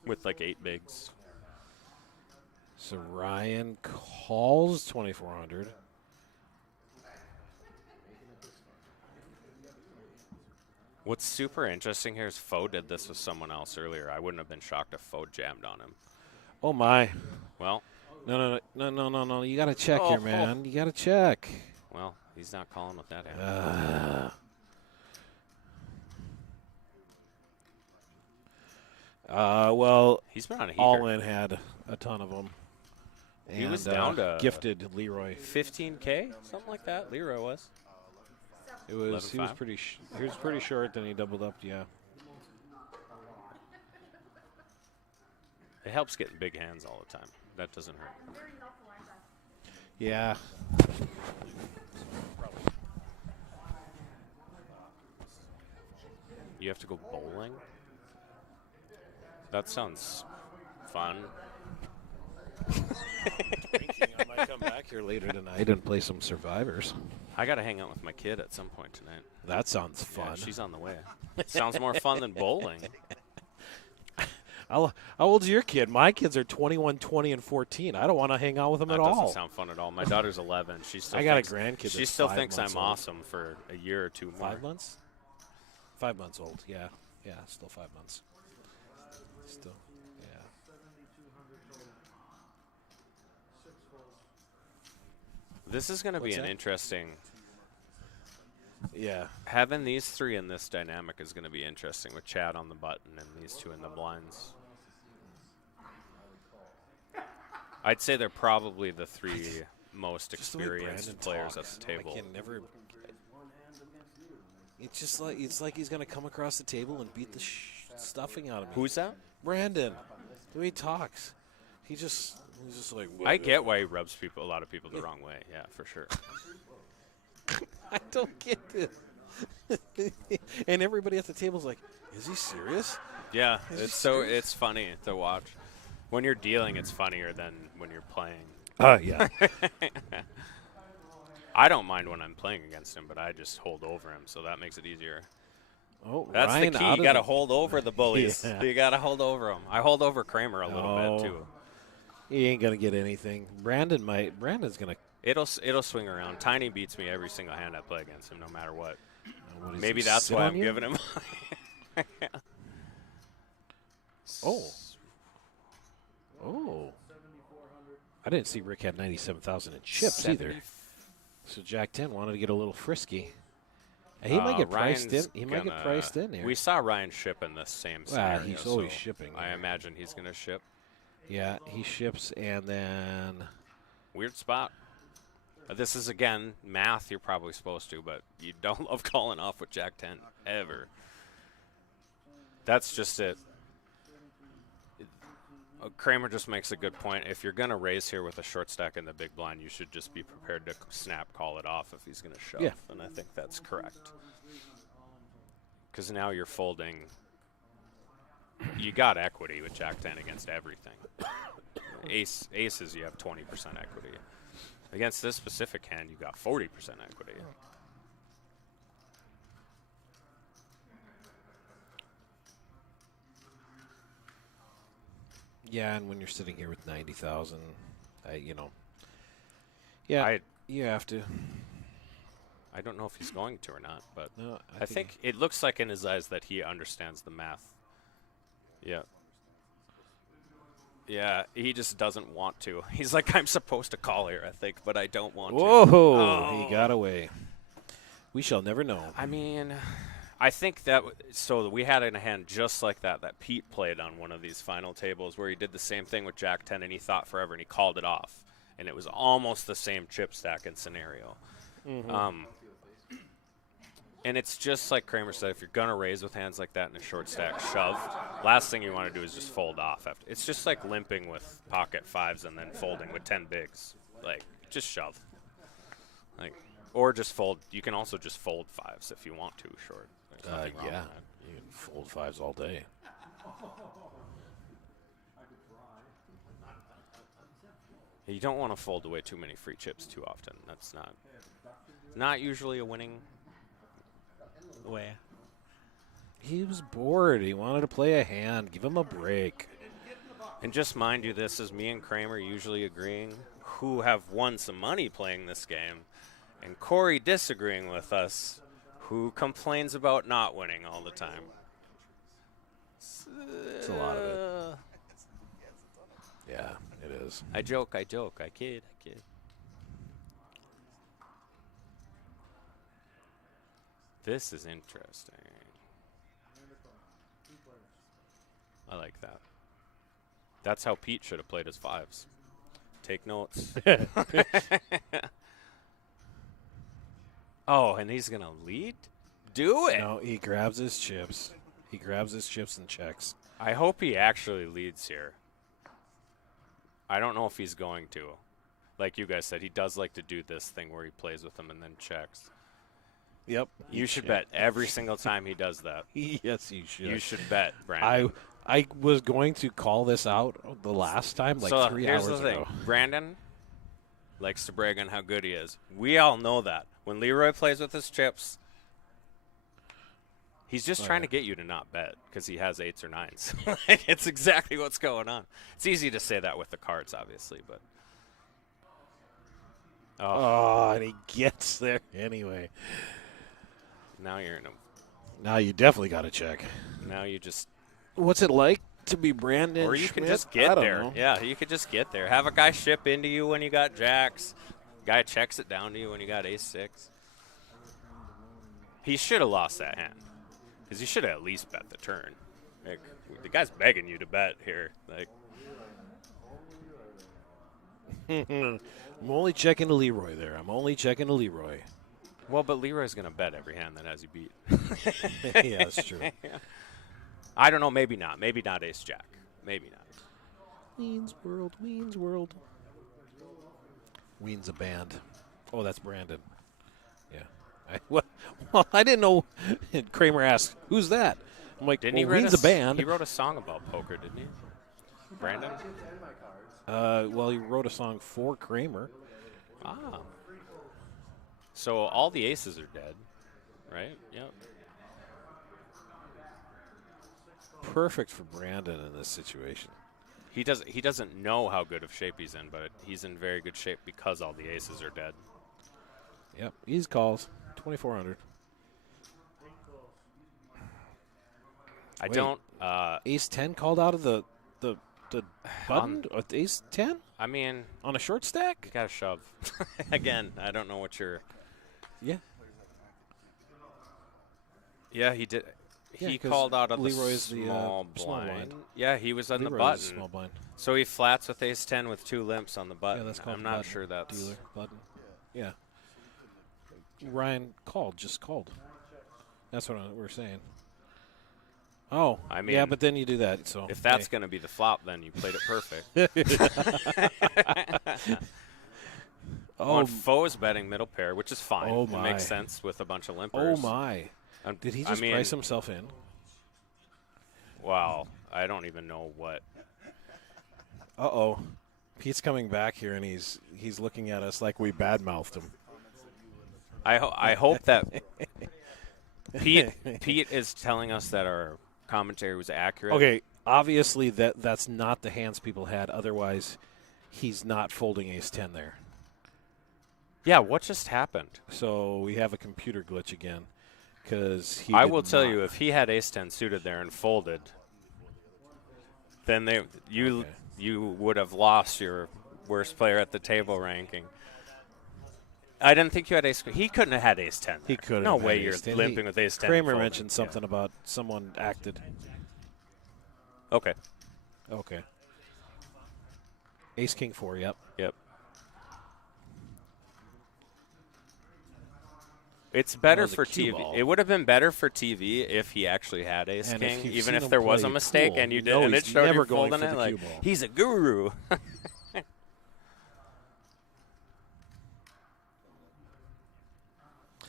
With like 8 bigs. So Ryan calls 2,400. What's super interesting here is Foe did this with someone else earlier. I wouldn't have been shocked if Foe jammed on him. Oh my! Well, No! You got to check Oh. here, man. You got to check. well, he's not calling with that hand. Well, He's been on a heater. All In had a ton of them. He was And, down to gifted Leroy. 15K, something like that. Leroy was. It was he was 11.5. he was pretty short. Then he doubled up. Yeah. It helps getting big hands all the time. That doesn't hurt. Yeah. You have to go bowling? That sounds fun. I might come back here later tonight and play some Survivors. I got to hang out with my kid at some point tonight. That sounds Yeah, fun. she's on the way. Sounds more fun than bowling. How old's your kid? My kids are 21, 20, and 14. I don't want to hang out with them That at doesn't all. sound fun at all. My daughter's 11. She still I got a thinks, grandkid She that's still 5 thinks I'm months old. awesome for a year or two more. 5 months? 5 months old. Yeah. Yeah. Still 5 months. Still. Yeah. 7,200 total. 6 folds. This is going to be What's an that? interesting. Yeah. Having these 3 in this dynamic is going to be interesting with Chad on the button and these 2 in the blinds. I'd say they're probably the 3 most Just the way experienced Brandon players talks, at the table. I can never. It's like he's gonna come across the table and beat the stuffing out of me. Who's that? Brandon? The way he talks, he's just like. I get why he rubs a lot of people the wrong way. Yeah, for sure. I don't get it. And everybody at the table's like, "Is he serious?" Yeah, it's funny to watch. When you're dealing, it's funnier than when you're playing. Yeah. I don't mind when I'm playing against him, but I just hold over him, so that makes it easier. Oh, That's Ryan the key. out You of got to the- hold over the bullies. Yeah. You got to hold over them. I hold over Kramer a little No. bit too. He ain't gonna get anything. Brandon's gonna. It'll swing around. Tiny beats me every single hand I play against him, no matter what. What is Maybe he, that's sit why on I'm you? giving him. Oh. I didn't see Rick had 97,000 in chips either. So Jack 10 wanted to get a little frisky. He might get priced in. Ryan's He might get gonna- priced in here. We saw Ryan ship in the same Well, scenario. he's always so shipping I there. imagine he's going to ship. Yeah, he ships and then Weird spot. This is, again, math you're probably supposed to, but you don't love calling off with Jack 10 ever. That's just it. Kramer just makes a good point. If you're going to raise here with a short stack in the big blind, you should just be prepared to snap call it off if he's going to shove. Yeah. And I think that's correct. Because now you're folding. You got equity with Jack 10 against everything. Aces, you have 20% equity. Against this specific hand, you got 40% equity. yeah, and when you're sitting here with 90,000, yeah, you have to. I don't know if he's going to or not, but No, I think it looks like in his eyes that he understands the math. Yeah. Yeah, he just doesn't want to. He's like, I'm supposed to call here, I think, but I don't want to. Whoa! Oh. He got away. We shall never know. I mean, I think that so we had in a hand just like that Pete played on one of these final tables where he did the same thing with Jack 10 and he thought forever and he called it off, and it was almost the same chip stack and scenario. And it's just like Kramer said, if you're gonna raise with hands like that in a short stack, shove. Last thing you want to do is just fold off. After it's just like limping with pocket fives and then folding with 10 bigs. Like, just shove. Like, or just fold. You can also just fold fives if you want to short. There's nothing wrong Yeah, with that. you can fold fives all day. You don't want to fold away too many free chips too often. That's not usually a winning way. He was bored. He wanted to play a hand. Give him a break. And just mind you, this is me and Kramer usually agreeing, who have won some money playing this game, and Corey disagreeing with us, who complains about not winning all the time. It's a lot of it. Yeah, it is. I joke, I kid. This is interesting. I like that. That's how Pete should have played his fives. Take notes. Oh, and he's going to lead? Do it. No, he grabs his chips. He grabs his chips and checks. I hope he actually leads here. I don't know if he's going to. Like you guys said, he does like to do this thing where he plays with them and then checks. Yep. You should bet every single time he does that. Yes, you should. You should bet, Brandon. I was going to call this out the last time, like so 3 here's hours the thing. ago. Brandon likes to brag on how good he is. We all know that. When Leroy plays with his chips, he's just trying to get you to not bet because he has 8s or 9s. It's exactly what's going on. It's easy to say that with the cards, obviously, but. Oh, and he gets there anyway. Now you're in a. Now you definitely got to check. Now you just. What's it like to be Brandon Or you Schmidt? can just I get don't there. know. Yeah, you could just get there. Have a guy ship into you when you got jacks. Guy checks it down to you when you got ace-6. He should have lost that hand. Because he should have at least bet the turn. Like, the guy's begging you to bet here. Like, I'm only checking to Leroy there. I'm only checking to Leroy. well, but Leroy's going to bet every hand that has you beat. Yeah, that's true. I don't know. Maybe not. Maybe not ace-jack. Maybe not. Ween's World, Ween's World. Ween's a band. Oh, that's Brandon. Yeah. Well, I didn't know. Kramer asked, "Who's that?" I'm like, Didn't he well, write Ween's a band. He wrote a song about poker, didn't he? Brandon? Well, he wrote a song for Kramer. Ah. So all the aces are dead, right? Yep. Perfect for Brandon in this situation. He doesn't know how good of shape he's in, but he's in very good shape because all the aces are dead. Yep, easy calls. 2,400. I Wait. don't. Ace 10 called out of the button. Ace 10 I mean, on a short stack. you gotta shove. Again, I don't know what you're. Yeah. Yeah, he did. Yeah, He 'cause called out of Leroy's the the, small small blind. blind. Yeah, he was on the Leroy's button. small blind. So he flats with ace 10 with 2 limps on the button. Yeah, that's called I'm not button. sure that's. Dealer button. Yeah. Ryan just called. That's what we're saying. Oh, I yeah, mean, but then you do that. So If that's going to be the flop, then you played it perfect. oh, On foes betting middle pair, which is fine. Oh, It my. makes sense with a bunch of limpers. oh my! Did he I just mean, price himself in? Wow, I don't even know what. Uh-oh. Pete's coming back here, and he's looking at us like we badmouthed him. I hope that Pete is telling us that our commentary was accurate. Okay, obviously that's not the hands people had. Otherwise, he's not folding ace-10 there. Yeah, what just happened? So we have a computer glitch again because he. I did will tell not. you, if he had ace-10 suited there and folded, then you would have lost your worst player at the table ranking. I didn't think you had ace. He couldn't have had ace-10 there. He could have. No had way you're ace-10. limping with ace-10. Kramer folding. mentioned something about someone acted. Okay. Okay. Ace King 4. Yep. Yep. It's better was a for cue TV. ball. It would have been better for TV if he actually had ace And if king, you've even seen if him there was a play mistake pool, and you you did, know and it he's showed never you going folding for it. the Like cue ball. he's a guru.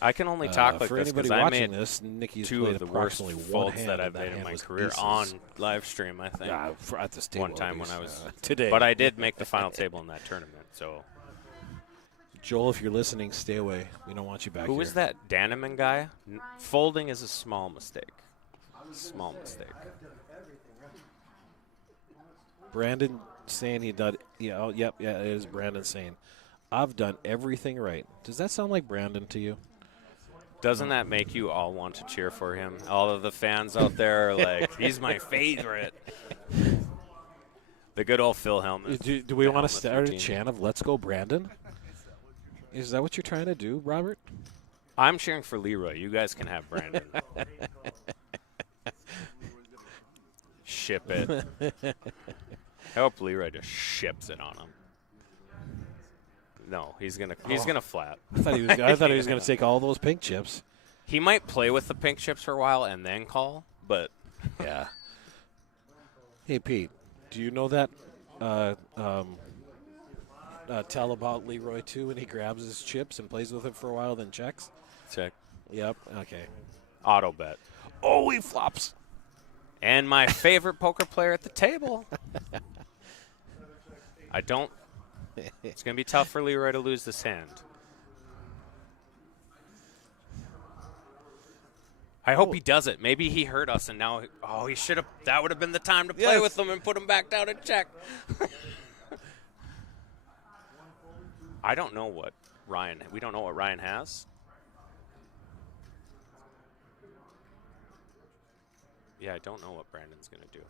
I can only talk like for this anybody because I watching made this, Nikki's 2 played of the worst approximately one folds hand, that I've and made in hand my was career aces. on live stream, I think. At this table. One time when at I least, was today. But I did make the final table in that tournament. So Joel, if you're listening, stay away. We don't want you back who here. was that Daneman guy? Folding is a small mistake. Small mistake. Brandon saying he done. Yeah, oh, yep, yeah, it is Brandon saying, I've done everything right. Does that sound like Brandon to you? Doesn't that make you all want to cheer for him? All of the fans out there are like, he's my favorite. The good old Phil Hellmuth. Do we the want to Hellmuth start a routine. chant of "Let's go, Brandon"? Is that what you're trying to do, Robert? I'm cheering for Leroy. You guys can have Brandon. Ship it. I hope Leroy just ships it on him. No, he's gonna flat. I thought he was going to take all those pink chips. He might play with the pink chips for a while and then call, but Yeah. Hey Pete, do you know that tell about Leroy too when he grabs his chips and plays with it for a while, then checks? check. Yep. Okay. Auto bet. Oh, he flops. And my favorite poker player at the table. It's going to be tough for Leroy to lose this hand. I hope he does it. Maybe he heard us and now, he should have. That would have been the time to play Yes. with him and put him back down and check. I don't know what we don't know what Ryan has. Yeah, I don't know what Brandon's going to do.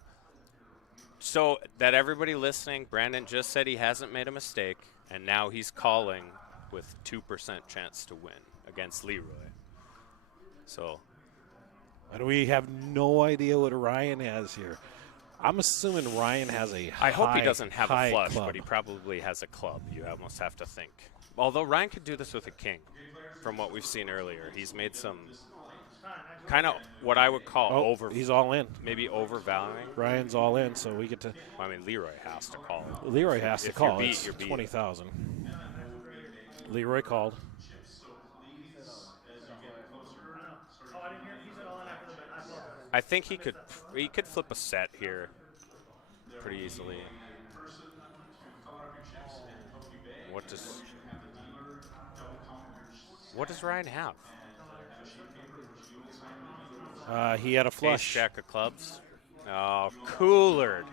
So that everybody listening, Brandon just said he hasn't made a mistake, and now he's calling with 2% chance to win against Leroy. So And we have no idea what Ryan has here. I'm assuming Ryan has a high, I hope he doesn't have a high flush, club. but he probably has a club. You almost have to think. Although Ryan could do this with a king, from what we've seen earlier. He's made some kind of what I would call He's all in. maybe overvaluing. Ryan's all in, so we get to. I mean, Leroy has to call. Leroy has to If you're call. beat, It's you're beat. 20,000. Leroy called. I think he could flip a set here pretty easily. What does Ryan have? He had a Ace flush. jack of clubs. Oh, Coolard.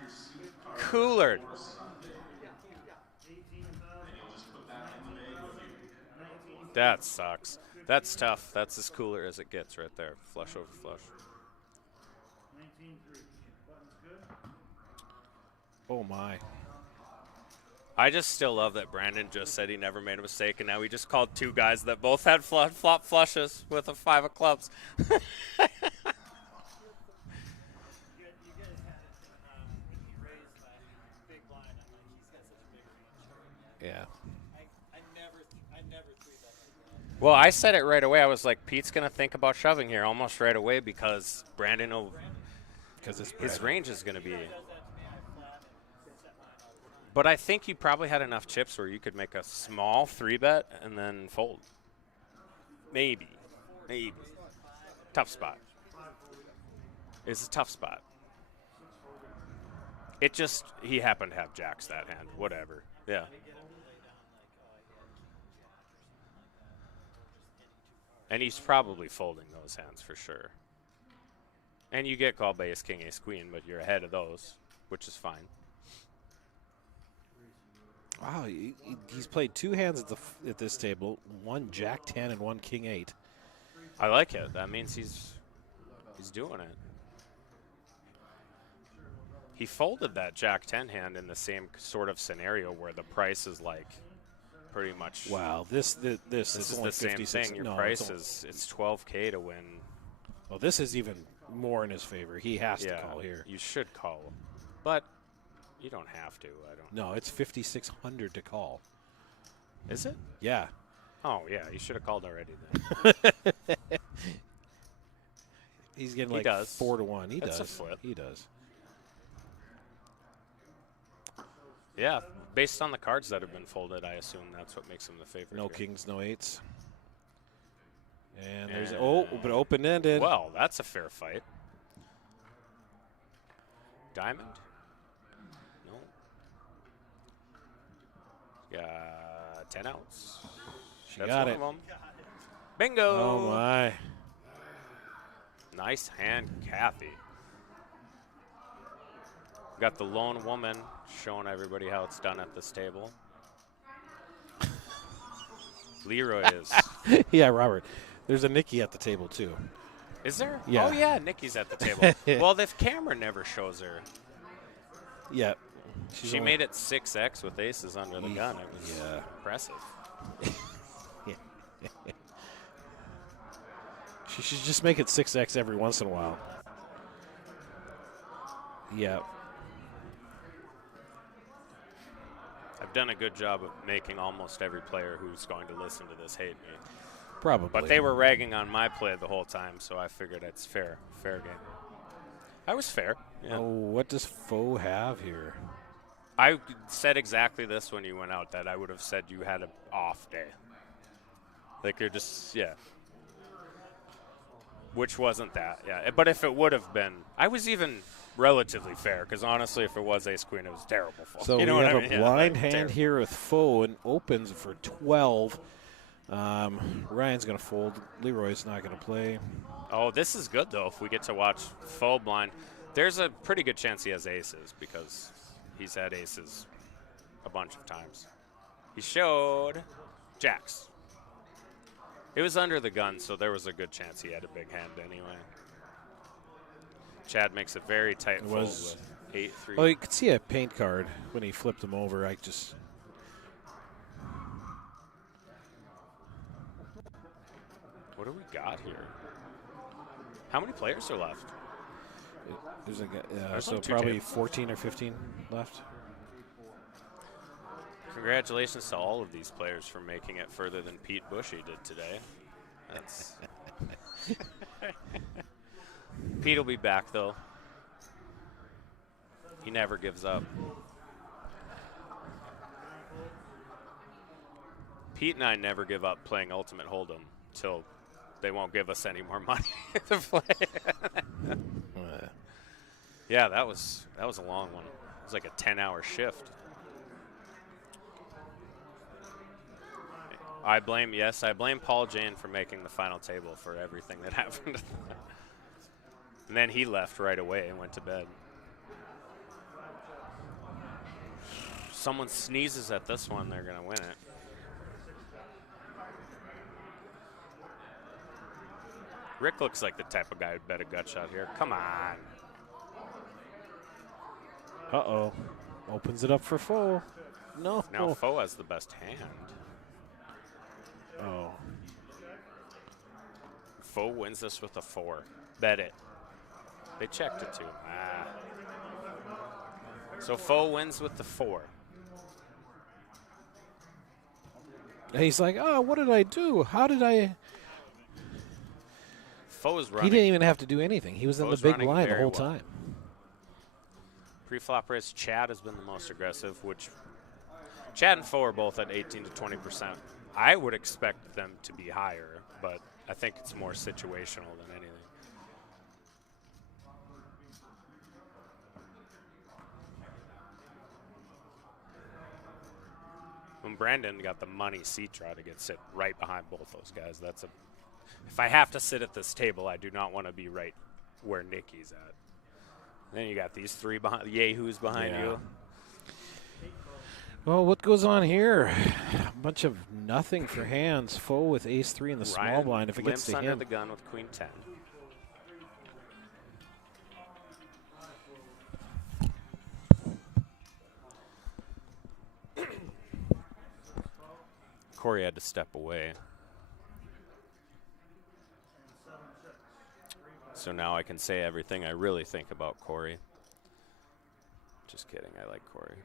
That sucks. That's tough. That's as cooler as it gets right there. Flush over flush. Oh, my. I just still love that Brandon just said he never made a mistake, and now he just called 2 guys that both had flop flushes with a 5 of clubs. Yeah. Well, I said it right away. I was like, Pete's going to think about shoving here almost right away because Brandon will Because his range is going to be. But I think you probably had enough chips where you could make a small 3-bet and then fold. Maybe. Tough spot. It's a tough spot. It just, he happened to have jacks that hand. Whatever. Yeah. And he's probably folding those hands for sure. And you get called by ace, king, ace, queen, but you're ahead of those, which is fine. Wow, he's played 2 hands at this table, 1 jack 10 and 1 king 8. I like it. That means he's doing it. He folded that jack 10 hand in the same sort of scenario where the price is like pretty much. Wow, this This is is only the same 56. thing. Your No, price it's it's 12K to win. well, this is even more in his favor. He has to Yeah, call here. you should call, but you don't have to. I don't. No, it's 5,600 to call. Is it? Yeah. Oh yeah, you should have called already then. He's getting He like does. 4 to 1. He That's a does. flip. He does. Yeah, based on the cards that have been folded, I assume that's what makes him the favorite. No here. kings, no 8s. And there's but open-ended. Well, that's a fair fight. Diamond? No. Got 10 outs. She That's got one it. of them. Bingo! Oh, my. Nice hand, Kathy. Got the lone woman showing everybody how it's done at this table. Leroy is. Yeah, Robert. There's a Nikki at the table, too. Is there? Yeah. Oh, yeah, Nikki's at the table. Well, the camera never shows her. Yeah. She made it 6X with aces under the gun. It was impressive. She should just make it 6X every once in a while. Yeah. I've done a good job of making almost every player who's going to listen to this hate me. Probably. But they were ragging on my play the whole time, so I figured it's fair game. I was fair. Yeah. Oh, what does Foe have here? I said exactly this when you went out, that I would have said you had an off day. Like you're just, yeah. Which wasn't that, yeah. But if it would have been, I was even relatively fair, because honestly, if it was ace-queen, it was terrible. So you know we what have I mean? a blind hand here with Foe and opens for 12. Ryan's going to fold. Leroy's not going to play. Oh, this is good, though, if we get to watch Foe blind. There's a pretty good chance he has aces, because he's had aces a bunch of times. He showed jacks. It was under the gun, so there was a good chance he had a big hand anyway. Chad makes a very tight fold with 8-3. Oh, you could see a paint card when he flipped him over. What do we got here? How many players are left? There's There's so only two probably tables. 14 or 15 left. Congratulations to all of these players for making it further than Pete Bushy did today. That's Pete will be back, though. He never gives up. Pete and I never give up playing Ultimate Hold'em till they won't give us any more money to play. Yeah, that was a long one. It was like a 10-hour shift. I blame Paul Jane for making the final table for everything that happened. And then he left right away and went to bed. Someone sneezes at this one, they're going to win it. Rick looks like the type of guy who'd bet a gut shot here. Come on. Uh-oh. Opens it up for Foe. No. Now Foe has the best hand. Oh. Foe wins this with a 4. Bet it. They checked it too. So Foe wins with the 4. And he's like, oh, what did I do? How did I? Foe's running. He didn't even have to do anything. He was in the Foe's big running line the very whole well. time. Pre-flop race, Chad has been the most aggressive, which Chad and Foe are both at 18 to 20%. I would expect them to be higher, but I think it's more situational than anything. When Brandon got the money seat draw to sit right behind both those guys, that's a. If I have to sit at this table, I do not want to be right where Nikki's at. Then you got these three yahoos behind you. Well, what goes on here? A bunch of nothing for hands. Foe with ace-3 in the small Ryan blind if it gets limps to under him. the gun with queen 10. Corey had to step away. So now I can say everything I really think about Corey. Just kidding, I like Corey.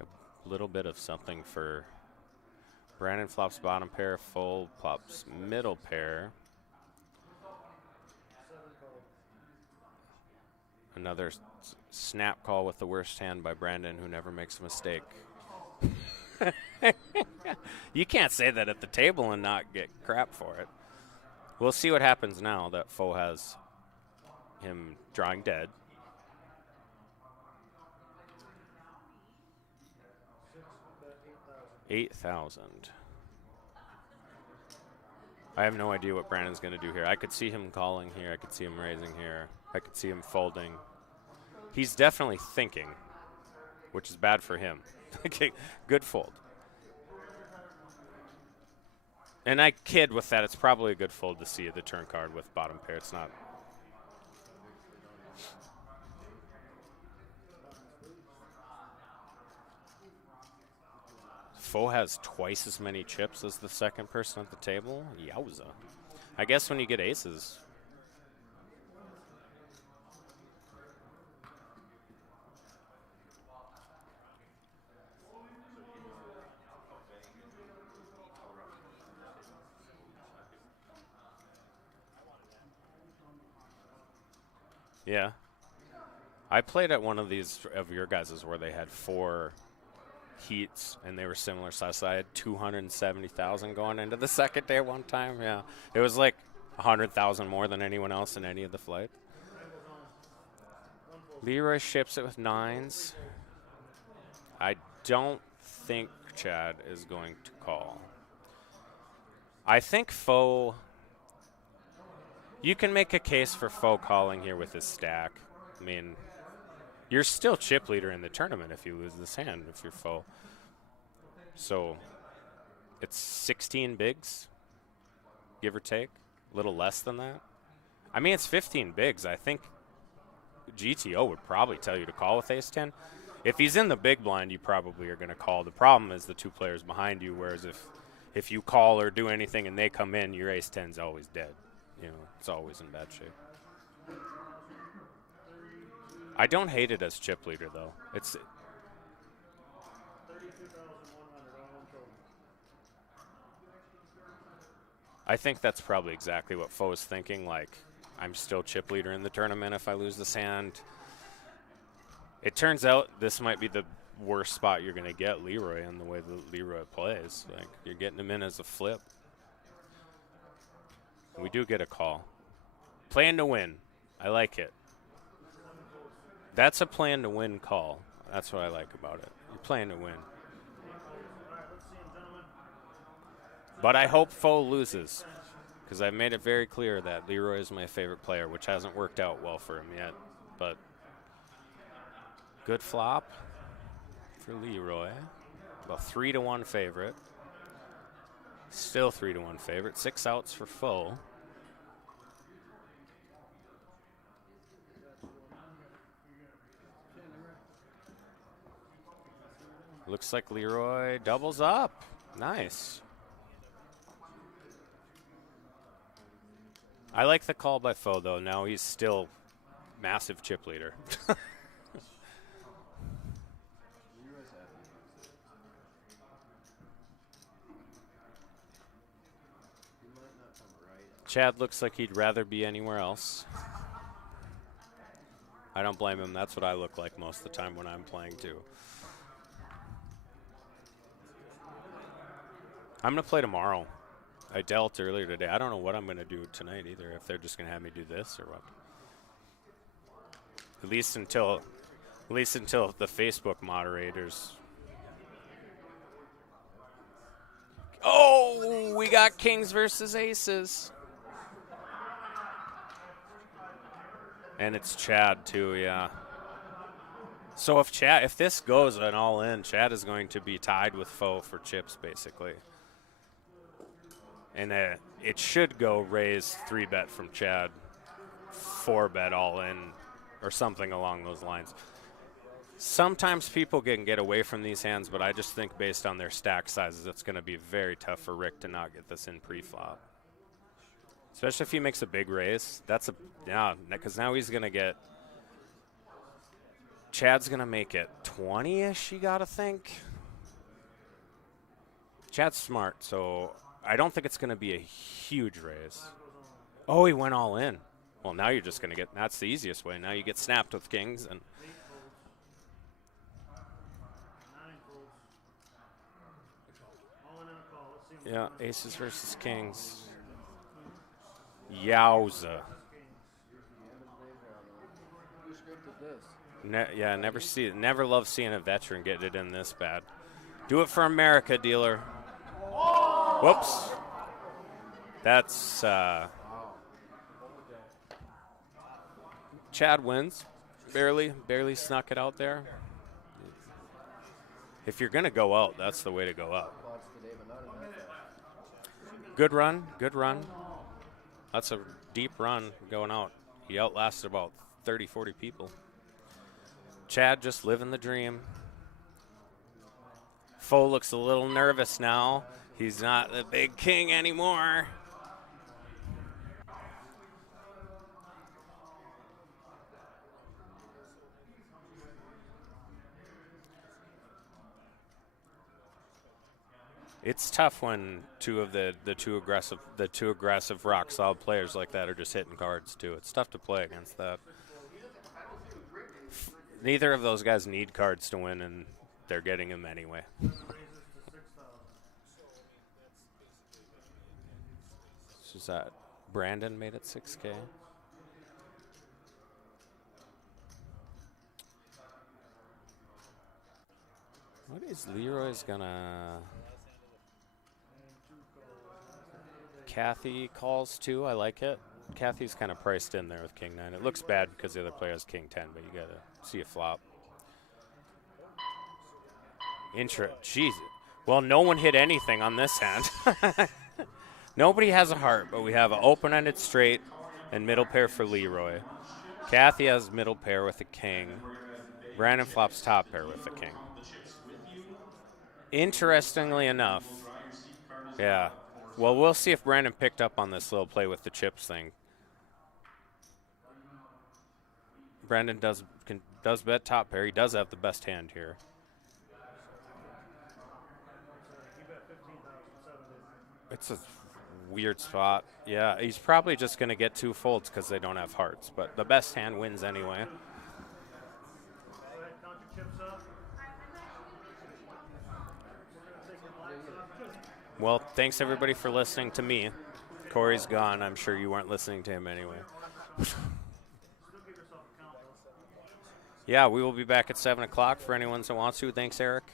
A little bit of something for Brandon flops bottom pair, fold, plops middle pair. Another snap call with the worst hand by Brandon, who never makes a mistake. You can't say that at the table and not get crap for it. We'll see what happens now that Foe has him drawing dead. $8,000. I have no idea what Brandon's going to do here. I could see him calling here. I could see him raising here. I could see him folding. He's definitely thinking, which is bad for him. Okay, good fold. And I kid with that. It's probably a good fold to see the turn card with bottom pair. It's not. Foe has twice as many chips as the second person at the table. Yowza. I guess when you get aces. Yeah. I played at one of these of your guys's where they had 4 heats and they were similar size. So I had 270,000 going into the second day one time. Yeah. It was like 100,000 more than anyone else in any of the flight. Leroy ships it with 9s. I don't think Chad is going to call. I think Foe. You can make a case for Foe calling here with his stack. I mean, you're still chip leader in the tournament if you lose this hand, if you're Foe. So it's 16 bigs, give or take, a little less than that. I mean, it's 15 bigs. I think GTO would probably tell you to call with ace-10. If he's in the big blind, you probably are going to call. The problem is the 2 players behind you, whereas if you call or do anything and they come in, your ace-10's always dead. You know, it's always in bad shape. I don't hate it as chip leader, though. It's 32,100 on total. I think that's probably exactly what Foe is thinking. Like, I'm still chip leader in the tournament if I lose this hand. It turns out this might be the worst spot you're going to get Leroy in the way that Leroy plays. Like, you're getting him in as a flip. We do get a call. Plan to win. I like it. That's a plan to win call. That's what I like about it. You're playing to win. But I hope Foe loses, because I've made it very clear that Leroy is my favorite player, which hasn't worked out well for him yet. But good flop for Leroy. About 3-1 favorite. Still 3-1 favorite. 6 outs for Foe. Looks like Leroy doubles up. Nice. I like the call by Foe, though. Now he's still massive chip leader. Chad looks like he'd rather be anywhere else. I don't blame him. That's what I look like most of the time when I'm playing, too. I'm going to play tomorrow. I dealt earlier today. I don't know what I'm going to do tonight either, if they're just going to have me do this or what. At least until the Facebook moderators. Oh, we got kings versus aces. And it's Chad too, yeah. So if this goes an all in, Chad is going to be tied with Foe for chips basically. And it should go raise 3-bet from Chad, 4-bet all in, or something along those lines. Sometimes people can get away from these hands, but I just think based on their stack sizes, it's going to be very tough for Rick to not get this in pre-flop. Especially if he makes a big raise. Because now he's going to get, Chad's going to make it 20-ish, you got to think. Chad's smart, so I don't think it's going to be a huge raise. Oh, he went all in. Well, now you're just going to get, that's the easiest way. Now you get snapped with kings. And Yeah, aces versus kings. Yowza. Yeah, never love seeing a veteran get it in this bad. Do it for America, dealer. Whoops. That's Chad wins. Barely snuck it out there. If you're gonna go out, that's the way to go out. Good run. That's a deep run going out. He outlasted about 30, 40 people. Chad just living the dream. Foe looks a little nervous now. He's not the big king anymore. It's tough when two aggressive rock solid players like that are just hitting cards too. It's tough to play against that. Neither of those guys need cards to win, and they're getting them anyway. So is that Brandon made it 6K? What is Leroy's gonna... Kathy calls too. I like it. Kathy's kind of priced in there with King 9. It looks bad because the other player has King 10, but you got to see a flop. Jeez. Well, no one hit anything on this hand. Nobody has a heart, but we have an open-ended straight and middle pair for Leroy. Kathy has middle pair with a king. Brandon flops top pair with a king. Interestingly enough, yeah. Well, we'll see if Brandon picked up on this little play with the chips thing. Brandon does bet top pair. He does have the best hand here. It's a weird spot. Yeah, he's probably just going to get 2 folds because they don't have hearts. But the best hand wins anyway. Well, thanks everybody for listening to me. Corey's gone. I'm sure you weren't listening to him anyway. Yeah, we will be back at 7 o'clock for anyone that wants to. Thanks, Eric.